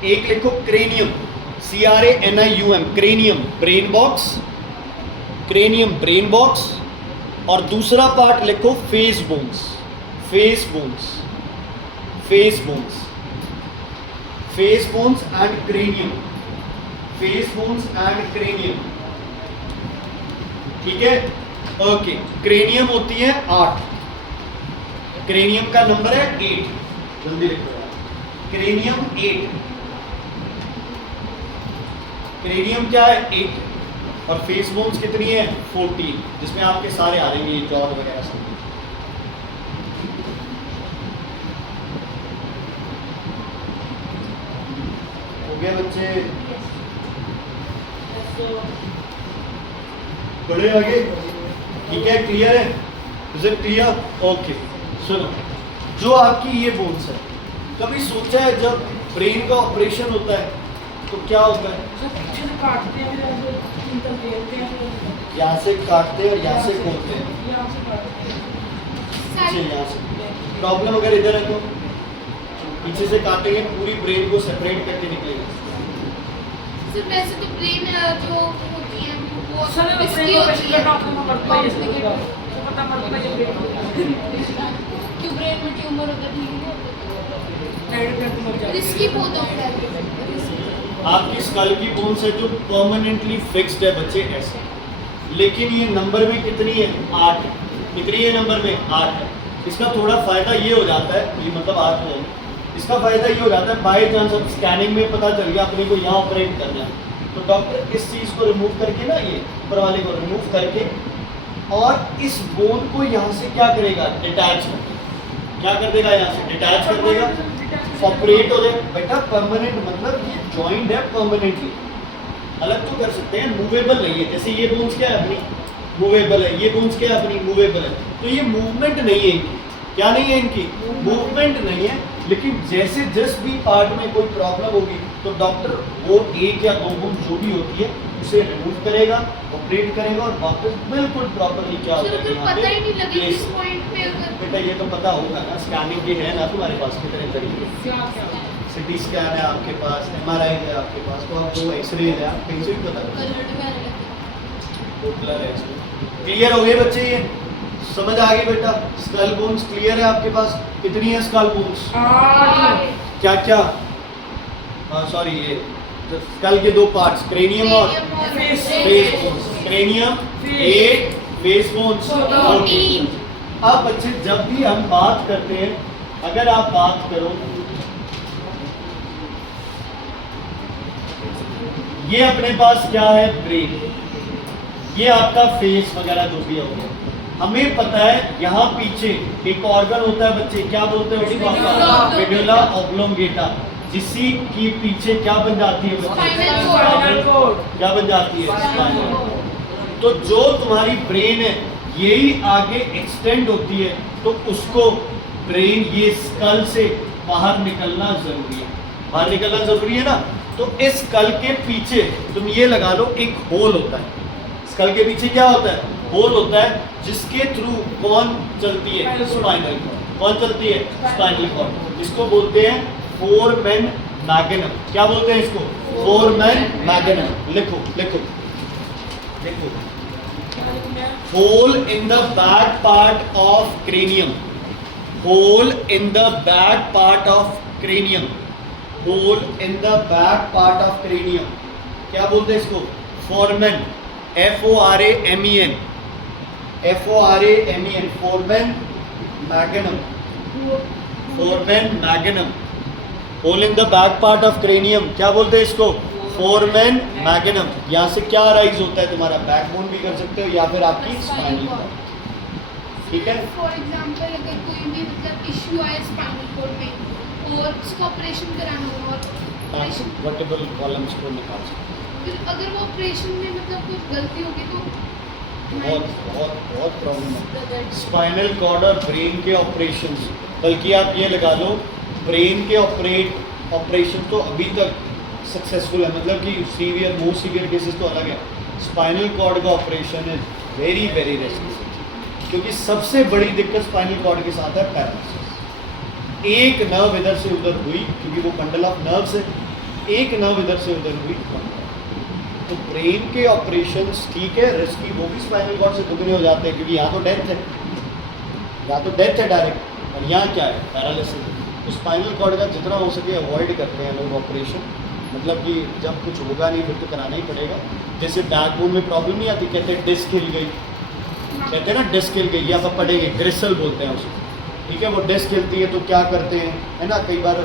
एक लिखो cranium, CRANIUM, cranium brain box, cranium brain box. और दूसरा पार्ट लिखो face bones, face bones, face bones, face bones and cranium, face bones and cranium. ठीक है, ओके। क्रेनियम होती है 8, क्रेनियम का नंबर है 8, जल्दी लिखो यार। क्रेनियम 8, क्रेनियम क्या है? 8। और फेस बोन्स कितनी है? 14, जिसमें आपके सारे आ जाएंगे, जॉ वगैरह सब। हो गया बच्चे? बड़े आगे? ठीक है, क्लियर है? Is it clear? ओके, सुनो, जो आपकी ये बोन्स है, कभी सोचा है जब ब्रेन का ऑपरेशन होता है तो क्या होता है? पीछे से काटते हैं, फिर ऐसे इंटर देते हैं, फिर यहाँ से काटते हैं और यहाँ से खोलते हैं, यहाँ से काटते हैं। पीछे यहाँ से। प्रॉब्लम अगर इधर है तो पीछे से काटेंगे, पूरी ब्रेन को सेपरेट करके निकलेगा। सिर्फ वैसे तो ब्रेन जो होती है वो सर risky ब्रेन होती ऑपरेशन है। करना आपको पड़ता है, इसलिए तो पता पड़ता है ये क्यों ब्रेन में ट्यूमर होता है? ब्रेन दर्द मर जाती है। रिस्की बहुत होता है। आपकी स्कल की बोन्स है जो परमानेंटली फिक्स्ड है बच्चे, ऐसे। लेकिन ये नंबर में कितनी है? 8। कितनी है नंबर में? 8 है। इसका थोड़ा फायदा ये हो जाता है, ये मतलब 8 है, इसका फायदा ये हो जाता है, बाई चांस अब स्कैनिंग में पता चल गया अपने को यहाँ ऑपरेट करना है, तो डॉक्टर इस चीज़ को रिमूव करके ना, ये ऊपर वाले को रिमूव करके, और इस बोन को यहाँ से क्या करेगा? डिटैच कर देगा। क्या कर देगा? यहाँ से डिटैच कर देगा, ऑपरेट हो जाए। बेटा परमानेंट मतलब ये जॉइंट है परमानेंटली, अलग तो कर सकते हैं, मूवेबल नहीं है। जैसे ये बोन्स क्या है अपनी? मूवेबल है। ये बोन्स क्या है अपनी? मूवेबल है। तो ये मूवमेंट नहीं है इनकी। क्या नहीं है इनकी? मूवमेंट नहीं है। लेकिन जैसे जिस भी पार्ट में कोई प्रॉब्लम होगी तो डॉक्टर वो 1 या 2 बोन जो भी होती है उसे रिमूव करेगा, ऑपरेट करेगा और वापस बिल्कुल प्रॉपरली क्या सर होगा अगर यहाँ पता ही नहीं लगे पे किस पॉइंट पे अगर बेटा ये तो पता होगा ना, स्कैनिंग के है ना तुम्हारे पास कितने तरीके, क्या क्या सिटी स्कैन है आपके पास, MRI है आपके पास, तो आप वो एक्सरे है आप कहीं से भी पता कर कलर में आने लगता है। सकते हैं। क्लियर हो गए बच्चे? ये समझ आ गई बेटा? स्कल बोन्स क्लियर है आपके पास? कितनी है स्कल बोन्स? 8 क्या क्या? सॉरी, ये स्कल के 2 पार्ट्स, क्रेनियम और face face bones. Cranium 8, face bones 14। अब बच्चे जब भी हम बात करते हैं, अगर आप बात करो, ये अपने पास क्या है? ब्रेन। ये आपका फेस वगैरह जो भी हो गया। हमें पता है यहाँ पीछे एक ऑर्गन होता है बच्चे, क्या बोलते हैं उसको? मेडुला ऑब्लोंगेटा, जिसकी की पीछे क्या बन जाती है बच्चे? Spinal cord. क्या बन जाती है? Spinal cord. तो जो तुम्हारी ब्रेन है यही आगे एक्सटेंड होती है, तो उसको ब्रेन ये स्कल से बाहर निकलना जरूरी है। बाहर निकलना जरूरी है ना? तो इस स्कल के पीछे तुम ये लगा लो, एक होल होता है। स्कल के पीछे क्या होता है? होल होता है, जिसके थ्रू कौन चलती है? Spinal cord. कौन चलती है? Spinal cord. इसको बोलते हैं फोरमेन मैग्नम। क्या बोलते हैं इसको? Foramen magnum. लिखो लिखो लिखो। Hole in the back part of cranium. Hole in the back part of cranium. Hole in the back part of cranium. क्या बोलते हैं इसको? Foramen. FORAMEN। FORAMEN। Foramen magnum. Foramen magnum. Hole in the back part of cranium. क्या बोलते हैं इसको? Foramen magnum, यहाँ से क्या राइज होता है तुम्हारा बैकबोन भी कर सकते हो या फिर आपकी स्पाइनल कॉर्ड, ठीक है। फॉर एग्जांपल अगर कोई भी मतलब इशू आए स्पाइनल कॉर्ड में और उसका ऑपरेशन कराना हो और ऑपरेशन वर्टिब्रल कॉलम्स को निकाल सकते फिर अगर वो ऑपरेशन में मतलब कुछ गलती होगी तो हो, बहुत प्रॉब्लम है। स्पाइनल कॉर्ड और ब्रेन के ऑपरेशन, बल्कि आप ये लगा लो ब्रेन के ऑपरेशन तो अभी तक सक्सेसफुल है, मतलब कि सीवियर मोस्ट सीवियर केसेस तो अलग है। स्पाइनल कॉर्ड का operation is very very risky, क्योंकि सबसे बड़ी दिक्कत स्पाइनल कॉर्ड के साथ है पैरालिसिस। एक नर्व इधर से उधर हुई, क्योंकि वो बंडल ऑफ नर्व्स है, एक नर्व इधर से उधर हुई तो ब्रेन के ऑपरेशंस ठीक है रिस्की, वो भी स्पाइनल कॉर्ड से दुगने हो जाते हैं, क्योंकि यहाँ तो डेथ है, यहाँ तो डेथ है डायरेक्ट, और यहाँ क्या है पैरालिसिस। तो स्पाइनल कॉर्ड का जितना हो सके अवॉइड करते हैं लोग ऑपरेशन, मतलब कि जब कुछ होगा नहीं फिर तो कराना ही पड़ेगा। जैसे बैकबोन में प्रॉब्लम नहीं आती, कहते हैं डिस्क हिल गई, कहते हैं ना डिस्क हिल गई या आप पड़ेंगे, ग्रिसल बोलते हैं उसको, ठीक है। वो डिस्क हिलती है तो क्या करते हैं, है ना, कई बार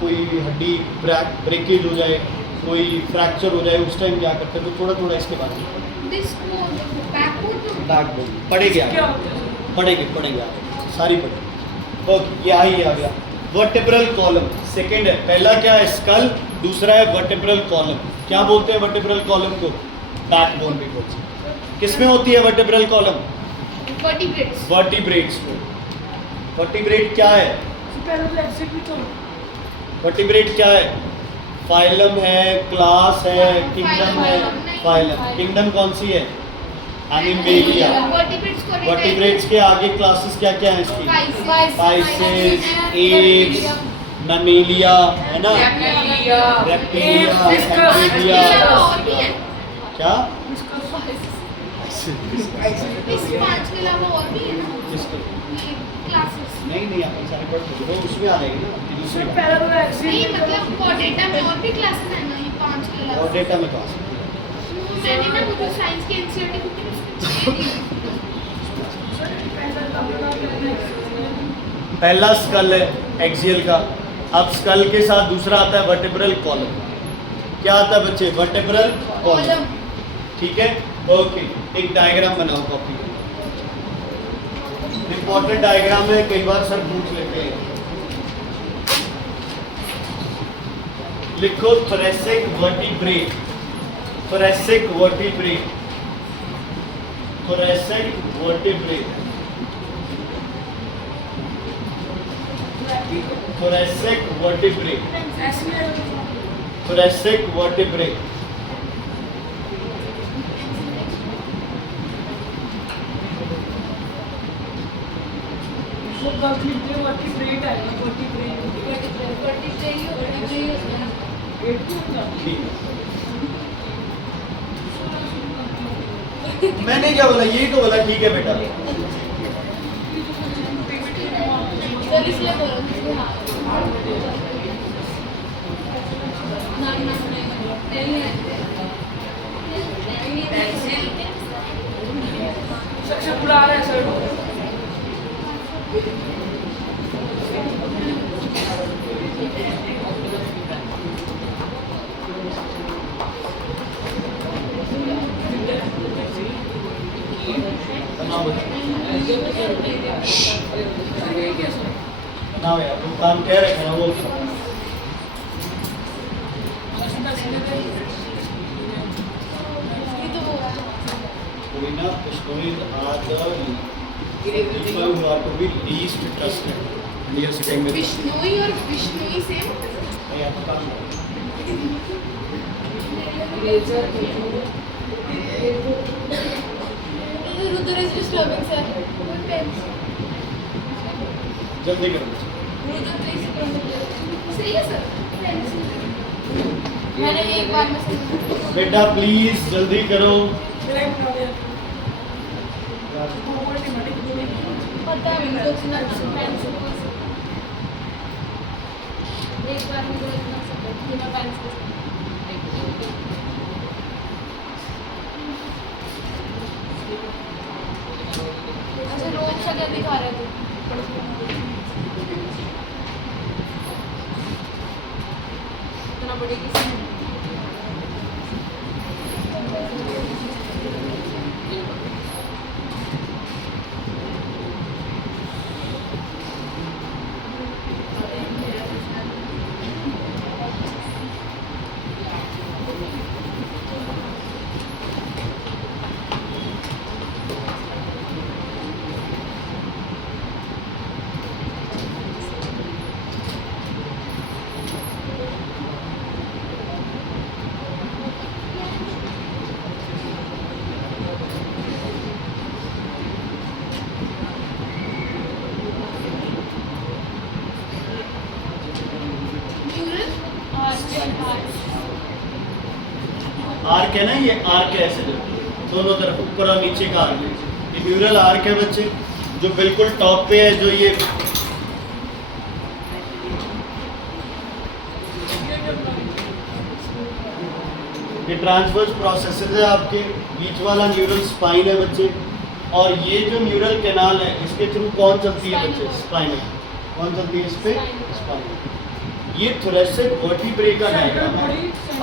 कोई हड्डी ब्रेकेज हो जाए, कोई फ्रैक्चर हो जाए, उस टाइम क्या करते हैं, तो थोड़ा थोड़ा इसके बारे में बैकबोन पड़ेगा, क्या होता है? पड़ेगा सारी पड़ेगी। ओके, ये आ गया वर्टिब्रल कॉलम, सेकेंड है। पहला क्या है स्कल, दूसरा है वर्टिब्रल कॉलम। क्या बोलते हैं वर्टिब्रल कॉलम को, बैकबोन भी बोलते हैं। किसमें होती है वर्टिब्रल कॉलम, वर्टिब्रेट्स वर्टिब्रेट्स में। वर्टिब्रेट क्या है, पहले तो ऐसे भी तो वर्टिब्रेट क्या है, फाइलम है, क्लास है, किंगडम है। फाइलम, किंगडम कौन सी है, एनिमेलिया। वर्टिब्रेट्स के आगे क्लासेस क्या क्या है इसकी, स्पाइसेस, एप्स, मैमेलिया, है ना, Reptilia. रेप्टिलिया, Apes, एम्फीबिया, क्या इस पांच के अलावा और भी है ना किसके? ये क्लासेस नहीं अपन सारे पढ़ चुके, वो उसमें आ जाएगी ना कि दूसरे का। पहले तो ऐसे नहीं ही मतलब कोडेटा में और भी क्लासेस है ना ये पांच के और अलावा। डेटा में क्लास मैंने ना मुझे साइंस की एनसीईआरटी बुक में उसमें दे दी। पहला स्कल है एक्सियल का। अब स्कल के साथ दूसरा आता है वर्टिब्रल कॉलम। क्या आता है बच्चे, वर्टिब्रल कॉलम, ठीक है। ओके, एक डायग्राम बनाओ कॉपी में, इंपॉर्टेंट डायग्राम है, कई बार सर पूछ लेते हैं। लिखो thoracic vertebrate, thoracic vertebrate, thoracic vertebrate, thoracic vertebrae, thoracic vertebrae, वो कंप्लीट वर्टिब्रेट आएगा, वर्टिब्रेट वेट क्यों होता है? ठीक है। मैंने क्या बोला, यही तो बोला, ठीक है बेटा। सर इसलिए बोल रही हूँ हाँ ना सबसे बुरा रहा है सर। ना यार, तुम काम कह रहे थे ना, वो कोई ना Kashmir are the people who are to be least trusted. And you are sitting with Vishnoi और विष्णुई सेम नहीं, आपका काम है। रुद्र इज डिस्टर्बिंग सर जल्दी करो। रुद्र प्लीज सही है सर मैंने एक बार में सुना बेटा प्लीज जल्दी करो। मेरा एक बना दिया। वो ऑटोमेटिक बोलेगी। पता है मुझे सुना पेंसिल एक बार में तो इतना सब कि मैं पेंसिल अच्छा रोज शक्ल दिखा रहे थे इतना बड़ी किसी आर्क है ना, ये आर्क है ऐसे दोनों तरफ, ऊपर और नीचे का आर्क है। ये न्यूरल आर्क है बच्चे, जो बिल्कुल टॉप पे है, जो ये ट्रांसवर्स प्रोसेसेस है आपके, बीच वाला न्यूरल स्पाइन है बच्चे, और ये जो न्यूरल कैनाल है इसके थ्रू कौन चलती है बच्चे? स्पाइनल। कौन चलती है इस पे? स्पाइनल। ये थोरेसिक वर्टिब्रे का डायग्राम है।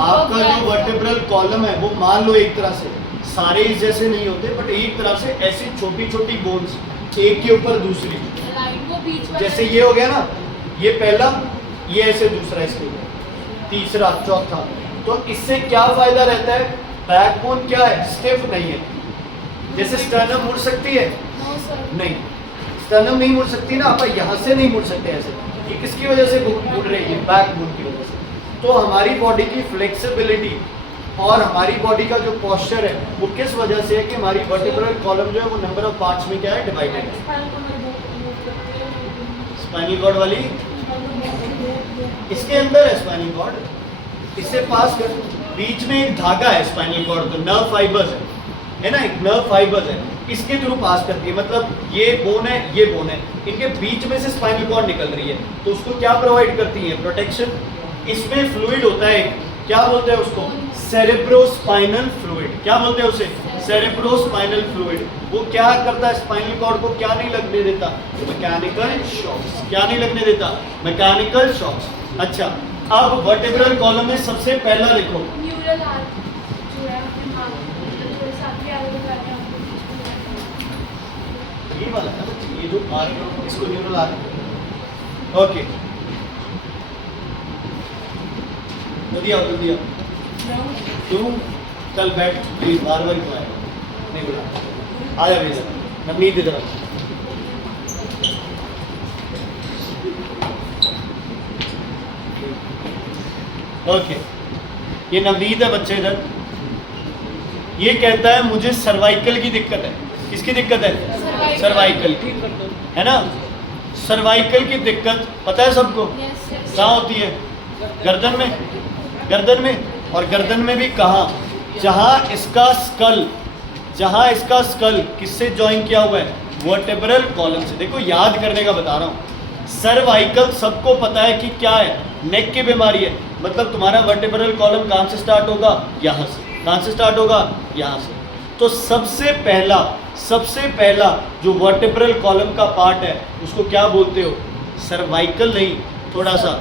आपका जो वर्टिब्रल कॉलम है वो मान लो एक तरह से, सारे इस जैसे नहीं होते, बट एक तरह से ऐसी छोटी छोटी बोन्स, एक के ऊपर दूसरी, जैसे ये हो गया ना, ये पहला, ये ऐसे दूसरा, इसके ऊपर तीसरा, चौथा। तो इससे क्या फायदा रहता है? बैकबोन क्या है? स्टिफ नहीं है। जैसे स्टर्नम मुड़ सकती है? नहीं, स्टर्नम नहीं मुड़ सकती ना, आप यहाँ से नहीं मुड़ सकते ऐसे। ये किसकी वजह से मुड़ रही है? बैकबोन की वजह से। तो हमारी बॉडी की फ्लेक्सिबिलिटी और हमारी बॉडी का जो पोस्चर है वो किस वजह से है कि हमारी वर्टिब्रल कॉलम जो है वो नंबर ऑफ पार्ट्स में क्या है? डिवाइडेड है। स्पाइनल कॉर्ड वाली इसके अंदर है, स्पाइनल कॉर्ड इससे पास कर, बीच में एक धागा है स्पाइनल कॉर्ड, तो नर्व फाइबर्स है ना, एक नर्व फाइबर्स है, इसके थ्रू पास करती है। मतलब ये बोन है, ये बोन है, इनके बीच में से स्पाइनल कॉर्ड निकल रही है, तो उसको क्या प्रोवाइड करती है? प्रोटेक्शन। इसमें फ्लूइड होता है, क्या बोलते हैं उसको? Cerebrospinal fluid. क्या बोलते हैं उसे? Cerebrospinal fluid. वो क्या करता है? स्पाइनल कॉर्ड को क्या नहीं लगने देता? Mechanical shocks. क्या नहीं लगने देता? Mechanical shocks. अच्छा, अब वर्टिब्रल कॉलम में सबसे पहला लिखो न्यूरल आर्क जो है अपने मार्ग थोड़े साथ ही आगे बताते हैं ये वाला है बच्चे, ये जो आर्क है इसको न्यूरल आर्क। ओके, जल्दी आओ जल्दी आओ। क्यों? कल बैठ प्लीज, बार बार क्यों आए? नहीं बोला, आ जा भैया, नवनीत इधर आओ। ओके, ये नवनीत है बच्चे इधर। ये कहता है मुझे सर्वाइकल की दिक्कत है। किसकी दिक्कत है? सर्वाइकल की, है ना। सर्वाइकल की दिक्कत पता है सबको कहाँ होती है? गर्दन में। गर्दन में, और गर्दन में भी कहाँ? जहाँ इसका स्कल किससे ज्वाइन किया हुआ है? वर्टेब्रल कॉलम से। देखो याद करने का बता रहा हूँ। सर्वाइकल सबको पता है कि क्या है? नेक की बीमारी है। मतलब तुम्हारा वर्टेब्रल कॉलम कहाँ से स्टार्ट होगा? यहाँ से। कहाँ से स्टार्ट होगा? यहाँ से। तो सबसे पहला जो वर्टेब्रल कॉलम का पार्ट है उसको क्या बोलते हो? सर्वाइकल नहीं, थोड़ा सा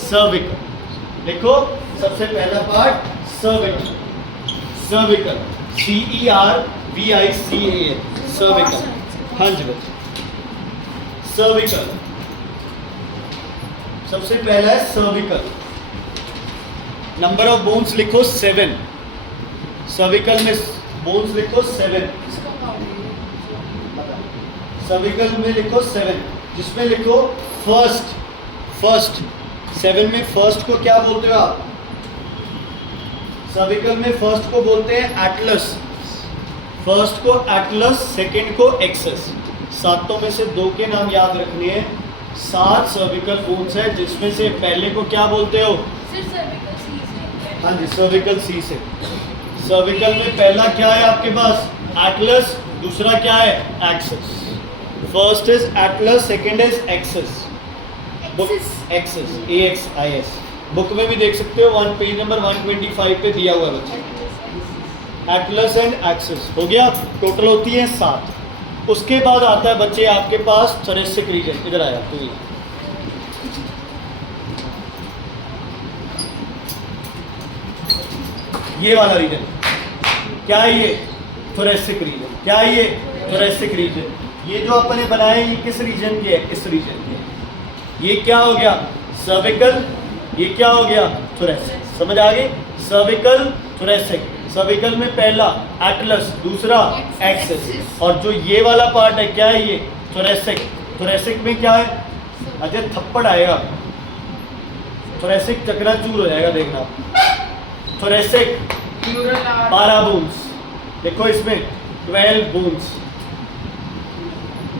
सर्विकल। देखो सबसे पहला part cervical. Cervical, CERVICAL, cervical. हाँ जी बच्चे, सर्विकल सबसे पहला है सर्विकल। नंबर ऑफ बोन्स लिखो 7। सर्विकल में बोन्स लिखो 7। सर्विकल में लिखो 7, जिसमें लिखो फर्स्ट। 7 में फर्स्ट को क्या बोलते हो आप? सर्विकल में फर्स्ट को बोलते हैं एटलस। फर्स्ट को एटलस, सेकंड को एक्सेस। सातों में से 2 के नाम याद रखने हैं। 7 सर्विकल बोन्स है, जिसमें से पहले को क्या बोलते हो? हाँ जी, सर्विकल सी से। सर्विकल में पहला क्या है आपके पास? एटलस। दूसरा क्या है? Axis. First is atlas, second is axis. Book axis, AXIS। Book में भी देख सकते हो, पेज नंबर 125 पे दिया हुआ है बच्चे। एटलस एंड एक्सेस हो गया, टोटल होती है 7। उसके बाद आता है बच्चे आपके पास थोरेसिक रीजन। इधर आया तू, ये वाला रीजन क्या है? ये थोरेसिक रीजन। क्या है ये? Thoracic region. ये जो अपन ने बनाया ये किस रीजन के है? इस रीजन के। ये क्या हो गया? सर्विकल। ये क्या हो गया? थोरेसिक। समझ आ गई? Cervical, thoracic. सर्विकल में पहला एटलस, दूसरा एक्सेस, और जो ये वाला पार्ट है क्या है? ये थोरेसिक। थोरेसिक में क्या है? अजय थप्पड़ आएगा, थोरेसिक चकनाचूर हो जाएगा, देखना। थोरेसिक 12 बोन्स, देखो इसमें 12 बोन्स।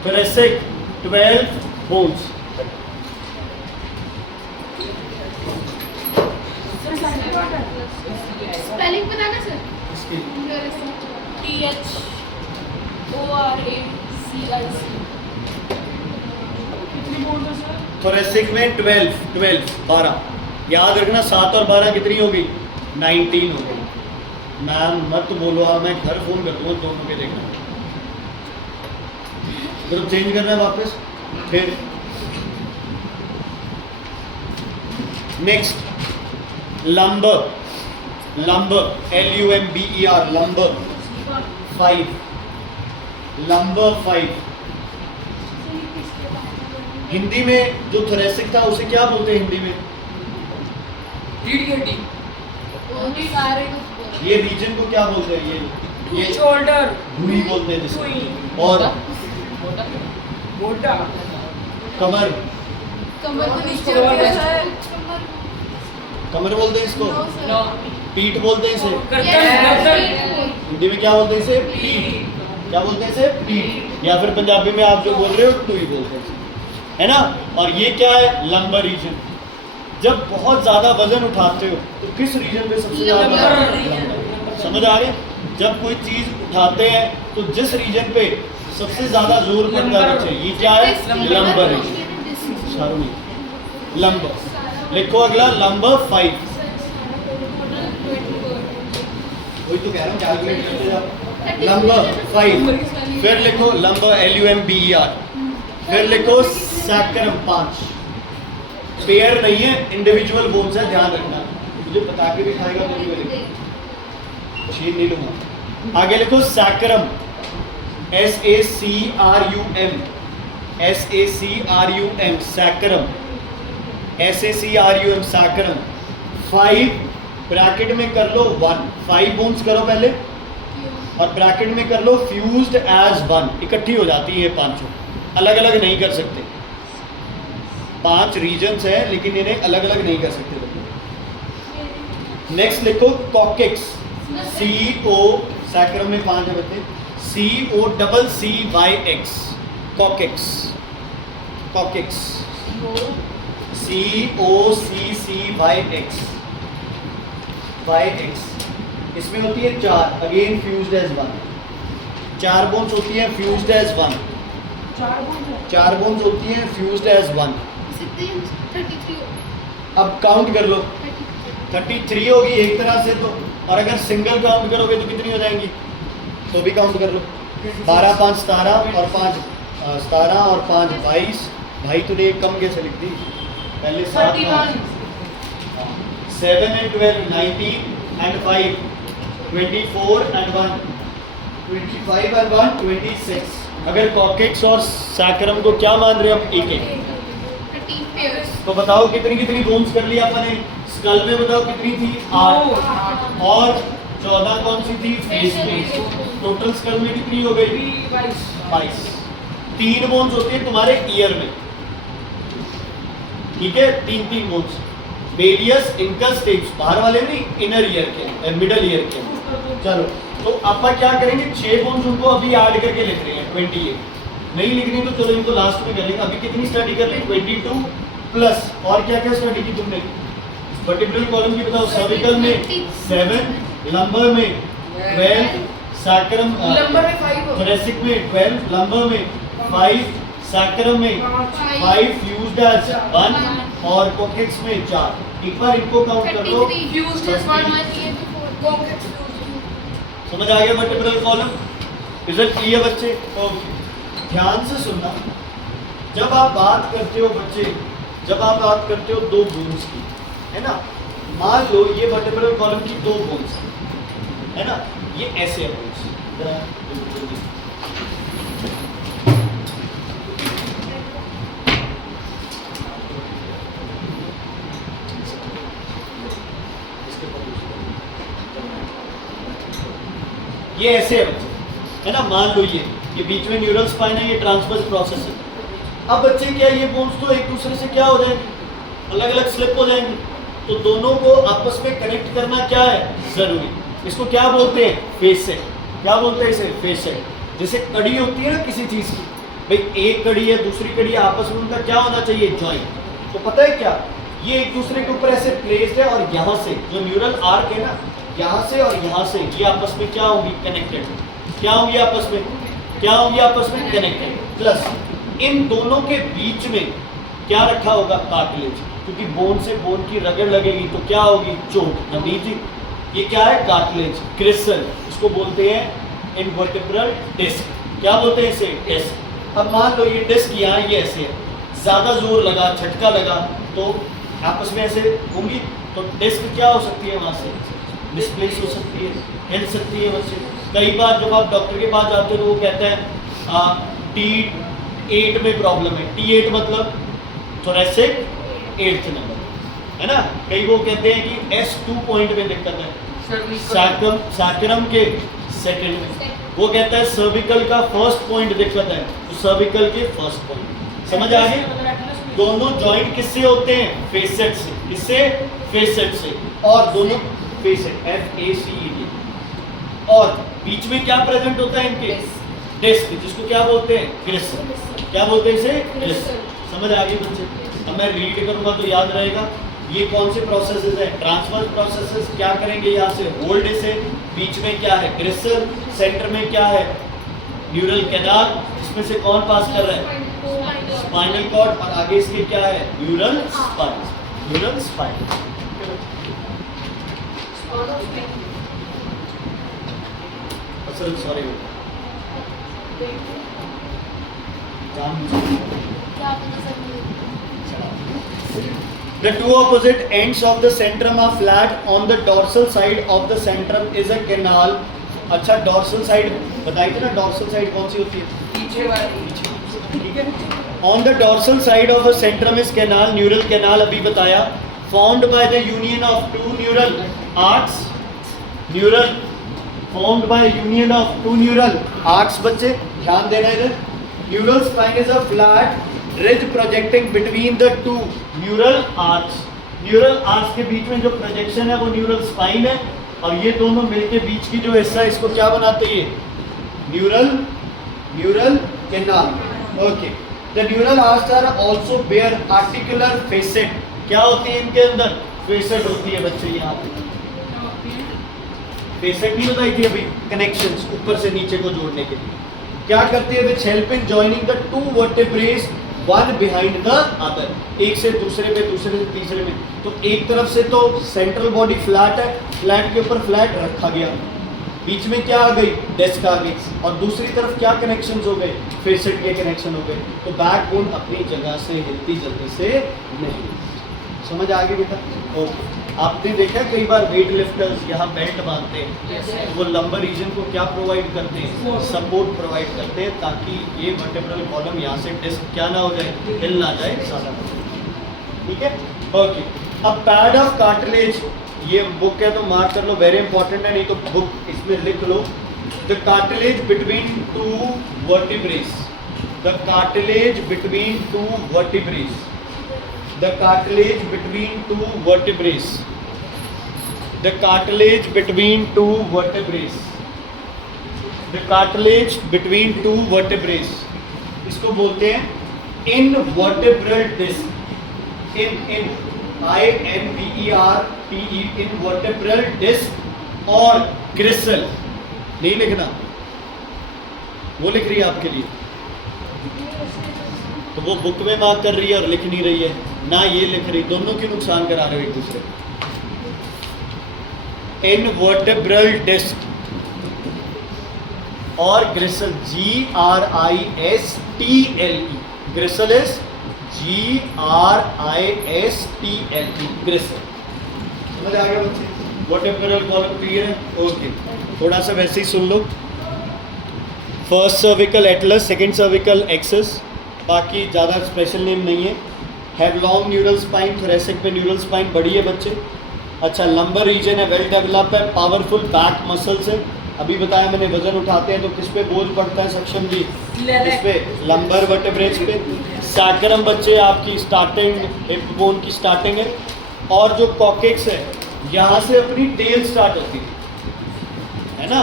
Thoracic 12 bones. स्पेलिंग बताना सर। इसके THORACIC कितनी बोर्ड है सर? थोरेसिक में 12 याद रखना 7 और 12 कितनी होगी 19 हो गई। मैम मत बोलो आप, मैं घर फोन कर दूँगा दोनों के देखना। ग्रुप चेंज करना है वापस। फिर नेक्स्ट लंब LUMBER लंब 5 लंब 5 हिंदी में जो थोरेसिक था उसे क्या बोलते हैं हिंदी में? रीढ़ की हड्डी, ये रीजन को क्या बोलते हैं? ये शोल्डर, भूरी बोलते हैं जिसे। भुई। और मोटा, कमर कमर को नीचे कमर होती है है। सर। कमर बोलते हैं इसको। नो, पीठ बोलते हैं इसे। गर्दन, हिंदी में क्या बोलते हैं इसे? पीठ। क्या बोलते हैं इसे? पीठ। या फिर पंजाबी में आप जो बोल रहे हो टूई बोलते हैं, है ना। और ये क्या है? Lumbar region. जब बहुत ज्यादा वजन उठाते हो तो किस रीजन पे सबसे ज्यादा लंबर। समझ आ गया? जब कोई चीज उठाते हैं तो जिस रीजन पे सबसे ज्यादा जोर पड़ता है नीचे, ये क्या है? Lumbar region. लंब। लिखो अगला लंब 5। वही तो कह रहा हूँ कैलकुलेट करते जाओ। लंब 5। फिर लिखो लंब LUMBER। फिर लिखो सैक्रम 5। पेयर नहीं है, इंडिविजुअल बोन्स है, ध्यान रखना। मुझे बता के भी खाएगा तो नहीं लिखो, छीन नहीं लूंगा। आगे लिखो sacrum SACRUM sacrum sacrum 5 bracket में कर लो 1 5 बोन्स करो पहले और ब्रैकेट में कर लो फ्यूज्ड एज 1 इकट्ठी हो जाती है ये पांचों, अलग अलग नहीं कर सकते। 5 रीजन्स हैं लेकिन इन्हें अलग अलग नहीं कर सकते। नेक्स्ट लिखो कॉकेक्स CO सैक्रम में 5 है बच्चे COCCYX कॉकेक्स COCCYX इसमें होती है 4 अगेन फ्यूज्ड एज 1 4 बोन्स होती हैं फ्यूज्ड एज 1 4 बोन्स होती हैं फ्यूज्ड एज 1। 33 अब काउंट कर लो 33 होगी एक तरह से तो, और अगर सिंगल काउंट करोगे तो कितनी हो जाएंगी? तो भी काउंट कर लो 12 5 17 और 5 17 और 5 22। भाई तूने एक कम कैसे लिख दी? पहले 7 7 and 12 19 and 5 24 and 1 25 and 1 26। अगर कॉकेक्स और सैक्रम को क्या मान रहे हो आप? एक एक 13 पेयर्स। तो बताओ कितनी कितनी बोन्स कर लिया अपने? स्कल में बताओ कितनी थी? 8 और 14 कौन सी थी? फेस में। टोटल स्कल में कितनी हो गई? 22। 3 बोन्स होती है तुम्हारे ईयर में, ठीक है? 3 बोन्स बेलियस इनकस टिप्स बाहर वाले नहीं, इनर ईयर के मिडल ईयर के। चलो तो अपन क्या करेंगे? 6 बोन्स उनको अभी ऐड करके लिख रहे हैं 28। नहीं लिखनी तो चलो इनको लास्ट में कर लेंगे। अभी कितनी स्टडी कर ली? 22 प्लस और क्या क्या स्टडी की तुमने? वर्टिब्रल कॉलम की बताओ। सर्विकल में 7 लंबर में 12 सैक्रम लंबर में 5 थोरेसिक में 12 लंबर में 5 सैक्रम में 5 फ्यूज्ड एज 1 और कॉकेक्स में 4। एक बार इनको काउंट कर लो। 33 फ्यूज्ड एज 1 समझ आ गया वर्टिब्रल कॉलम? रिजल्ट क्लियर बच्चे? ओके ध्यान से सुनना। जब आप बात करते हो बच्चे, जब आप बात करते हो 2 बोन्स की, है ना, मान लो ये वर्टिब्रल कॉलम की 2 बोन्स है ना, ये ऐसे है बोन्स। ये ऐसे है बच्चे, है ना, मान लो ये बीच में न्यूरल स्पाइन है, ये ट्रांसवर्स प्रोसेस है। अब बच्चे क्या ये बोन्स तो एक दूसरे से क्या हो जाएंगे? अलग अलग स्लिप हो जाएंगे। तो दोनों को आपस में कनेक्ट करना क्या है? जरूरी। इसको क्या बोलते हैं? फेसेट। क्या बोलते हैं इसे? फेसेट। जैसे कड़ी होती है ना किसी चीज की, भाई एक कड़ी है दूसरी कड़ी है, आपस में उनका क्या होना चाहिए? जॉइंट। तो पता है क्या, ये एक दूसरे के ऊपर ऐसे प्लेस्ड है और यहाँ से जो न्यूरल आर्क है ना, यहाँ से और यहाँ से ये आपस में क्या होंगी, कनेक्टेड। क्या होंगी आपस में, क्या होंगी आपस में, कनेक्टेड। प्लस इन दोनों के बीच में क्या रखा होगा, कार्टिलेज, क्योंकि बोन से बोन की रगड़ लगेगी तो क्या होगी, चोट। नबी जी ये क्या है, कार्टिलेज, क्रिस्टल, इसको बोलते हैं इनवर्टिब्रल डिस्क। क्या बोलते हैं इसे, डिस्क। अब मान लो ये डिस्क यहाँ ये ऐसे है, ज़्यादा जोर लगा, झटका लगा तो आपस में ऐसे होंगी, तो डिस्क क्या हो सकती है, वहाँ से डिस्प्लेस हो सकती है, हिल सकती है बच्चे। कई बार जब आप डॉक्टर के पास जाते हो तो वो कहते हैं T8 में प्रॉब्लम है। T8 मतलब थोरेसिक 8th नंबर, है ना। कई वो कहते हैं कि S2 पॉइंट में दिक्कत है, सैक्रम के सेकंड में। वो कहता है सर्विकल का फर्स्ट पॉइंट दिक्कत है, तो सर्विकल के फर्स्ट पॉइंट। समझ आ गई। दोनों जॉइंट किससे होते हैं, फेसेट से। किससे, फेसेट से। और दोनों फेसेट FACET, और बीच में क्या प्रेजेंट होता है इनके, डिस्क, जिसको क्या बोलते हैं, क्रिस्टल। क्या बोलते हैं इसे, क्रिस्टल। समझ आ गई बच्चे। अब मैं रीड करूंगा तो याद रहेगा। ये कौन से प्रोसेसेस है, ट्रांसफर प्रोसेसेस। क्या करेंगे, यहाँ से होल्ड इसे, बीच में क्या है, क्रिस्टल, सेंटर में क्या है, न्यूरल कैनाल, इसमें से कौन पास कर रहा है, स्पाइनल कॉर्ड, और आगे इसके क्या है, न्यूरल स्पाइन। Neural spine. असल सॉरी क्या पता सर मुझे। The two opposite ends of the centrum are flat. On the dorsal side of the centrum is a canal. अच्छा, dorsal side बताई थी ना, dorsal side कौन सी होती है, पीछे वाली। ठीक है। On the dorsal side of a centrum is canal, neural canal अभी बताया, formed by the union of two neural arcs, neural formed by union of two neural arcs। बच्चे ध्यान देना इधर। Neural spine is a flat ridge projecting between the two neural arcs। neural arcs के बीच में जो projection है वो neural spine है, और ये दोनों मिलके बीच की जो हिस्सा है इसको क्या बनाते हैं, neural canal. Okay. The neural arcs are also bear articular facet. क्या होती है इनके अंदर, फेसेट होती है बच्चे। यहाँ पे फेसेट नहीं बताई थी अभी, कनेक्शंस ऊपर से नीचे को जोड़ने के लिए। क्या करती है, which help in joining the two vertebrae one behind the other, एक से दूसरे पे, दूसरे से तीसरे में। तो एक तरफ से तो सेंट्रल बॉडी फ्लैट है, फ्लैट के ऊपर फ्लैट रखा गया, बीच में क्या आ गई, डिस्क आ गई, और दूसरी तरफ क्या कनेक्शंस हो गए, फेसेट के कनेक्शन हो गए। तो बैकबोन अपनी जगह से हिलती जल्दी से नहीं। समझ आ गई बेटा। ओके। आपने देखा कई बार वेट लिफ्टर्स यहाँ बेल्ट बांधते हैं, तो वो लंबर रीजन को क्या प्रोवाइड करते हैं, सपोर्ट प्रोवाइड करते हैं, ताकि ये वर्टेब्रल कॉलम यहाँ से डिस्क क्या ना हो जाए, हिल ना जाए ज़्यादा। ठीक है। ओके। अब पैड ऑफ कार्टिलेज, ये बुक है तो मार्क कर लो, वेरी इंपॉर्टेंट है, नहीं तो बुक इसमें लिख लो। The cartilage between two vertebrae, the cartilage between two vertebrae, the cartilage between two vertebrae, the cartilage between two vertebrae, the cartilage between two vertebrae, इसको बोलते हैं invertebral disc, in INVERTE, invertebral disc और crystal. नहीं लिखना, वो लिख रही है आपके लिए, तो वो बुक में बात कर रही है और लिख नहीं रही है ना, ये लिख रही, दोनों क्यों नुकसान करा रहे हो एक दूसरे। इनवर्टेब्रल डिस्क और ग्रिसल, GRISTLE, ग्रिसल इज GRISTLE, ग्रिसल। समझ आ गया बच्चे, वर्टेब्रल कॉलम क्लियर है। ओके। थोड़ा सा वैसे ही सुन लो। First cervical Atlas, second cervical axis, बाकी ज़्यादा स्पेशल नेम नहीं है। Have long neural spine, thoracic में न्यूरल स्पाइन बड़ी है बच्चे। अच्छा, लंबर रीजन है, वेल डेवलप है, पावरफुल बैक मसल्स है। अभी बताया मैंने, वजन उठाते हैं तो किस पे बोझ पड़ता है सक्षम जी, इस पे, लंबर वर्टेब्रेस पे। सैक्रम बच्चे आपकी स्टार्टिंग, हिप बोन की स्टार्टिंग है, और जो कॉकेक्स है यहाँ से अपनी टेल स्टार्ट होती है ना,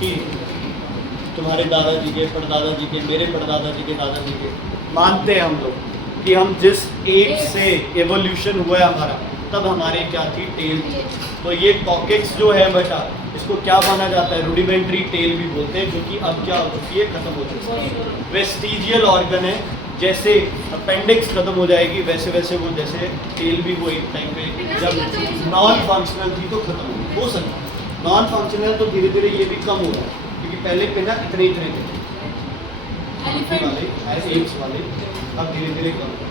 ठीक। तुम्हारे दादाजी के, परदादाजी के, मेरे परदादाजी के, दादाजी के, मानते हैं हम लोग कि हम जिस एज से एवोल्यूशन हुआ है हमारा, तब हमारे क्या थी, टेल थी। तो ये कॉकेक्स जो है बेटा, इसको क्या माना जाता है, रूडिमेंट्री टेल भी बोलते हैं, जो कि अब क्या हो चुकी है, खत्म हो चुकी है। वेस्टिजियल ऑर्गन है, जैसे अपेंडिक्स खत्म हो जाएगी वैसे वैसे वो जैसे टेल भी वो एक टाइम पे जब नॉन फंक्शनल थी तो खत्म हो सकता। नॉन फंक्शनल तो धीरे धीरे ये भी कम हो रहा है, क्योंकि पहले पे ना इतने इतने थे वाले एप्स वाले, अब धीरे धीरे कम हो रहा है।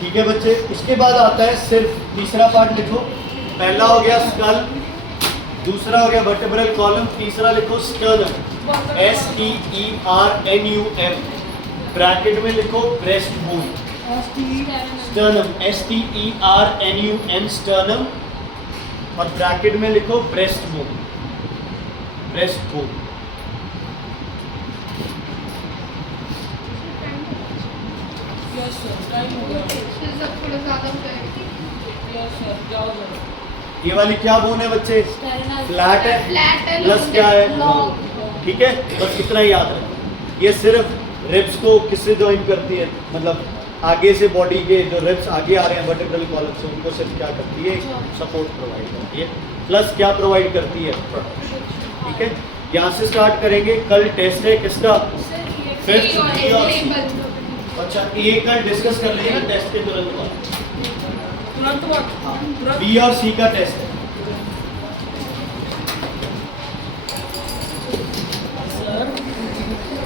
ठीक है बच्चे, उसके बाद आता है सिर्फ तीसरा पार्ट लिखो। पहला हो गया स्कल, दूसरा हो गया वर्टेब्रल कॉलम, तीसरा लिखो स्टर्नम, STERNUM, ब्रैकेट में लिखो breast bone, sternum STERNUM sternum, और ब्रैकेट में लिखो breast bone, breast bone. Yes sir, time हो गया। फिर सब थोड़ा ज़्यादा हो जाएगा। यस सर, जाओ सर। ये वाली क्या बोन है बच्चे, फ्लैट है, फ्लैट है, प्लस क्या है, लॉन्ग। ठीक है, बस इतना ही याद रखना। ये सिर्फ रिब्स को किससे ज्वाइन करती है, मतलब आगे से बॉडी के जो रिब्स आगे आ रहे हैं वर्टिब्रल कॉलम से, उनको सिर्फ क्या करती है, सपोर्ट प्रोवाइड करती है, प्लस क्या प्रोवाइड करती है, प्रोटेक्शन। ठीक है, यहाँ से स्टार्ट करेंगे। कल टेस्ट है किसका, फिफ्थ बी और सी। अच्छा ए का डिस्कस कर लेंगे ना टेस्ट के तुरंत बाद, तुरंत बाद, बी और सी का टेस्ट है।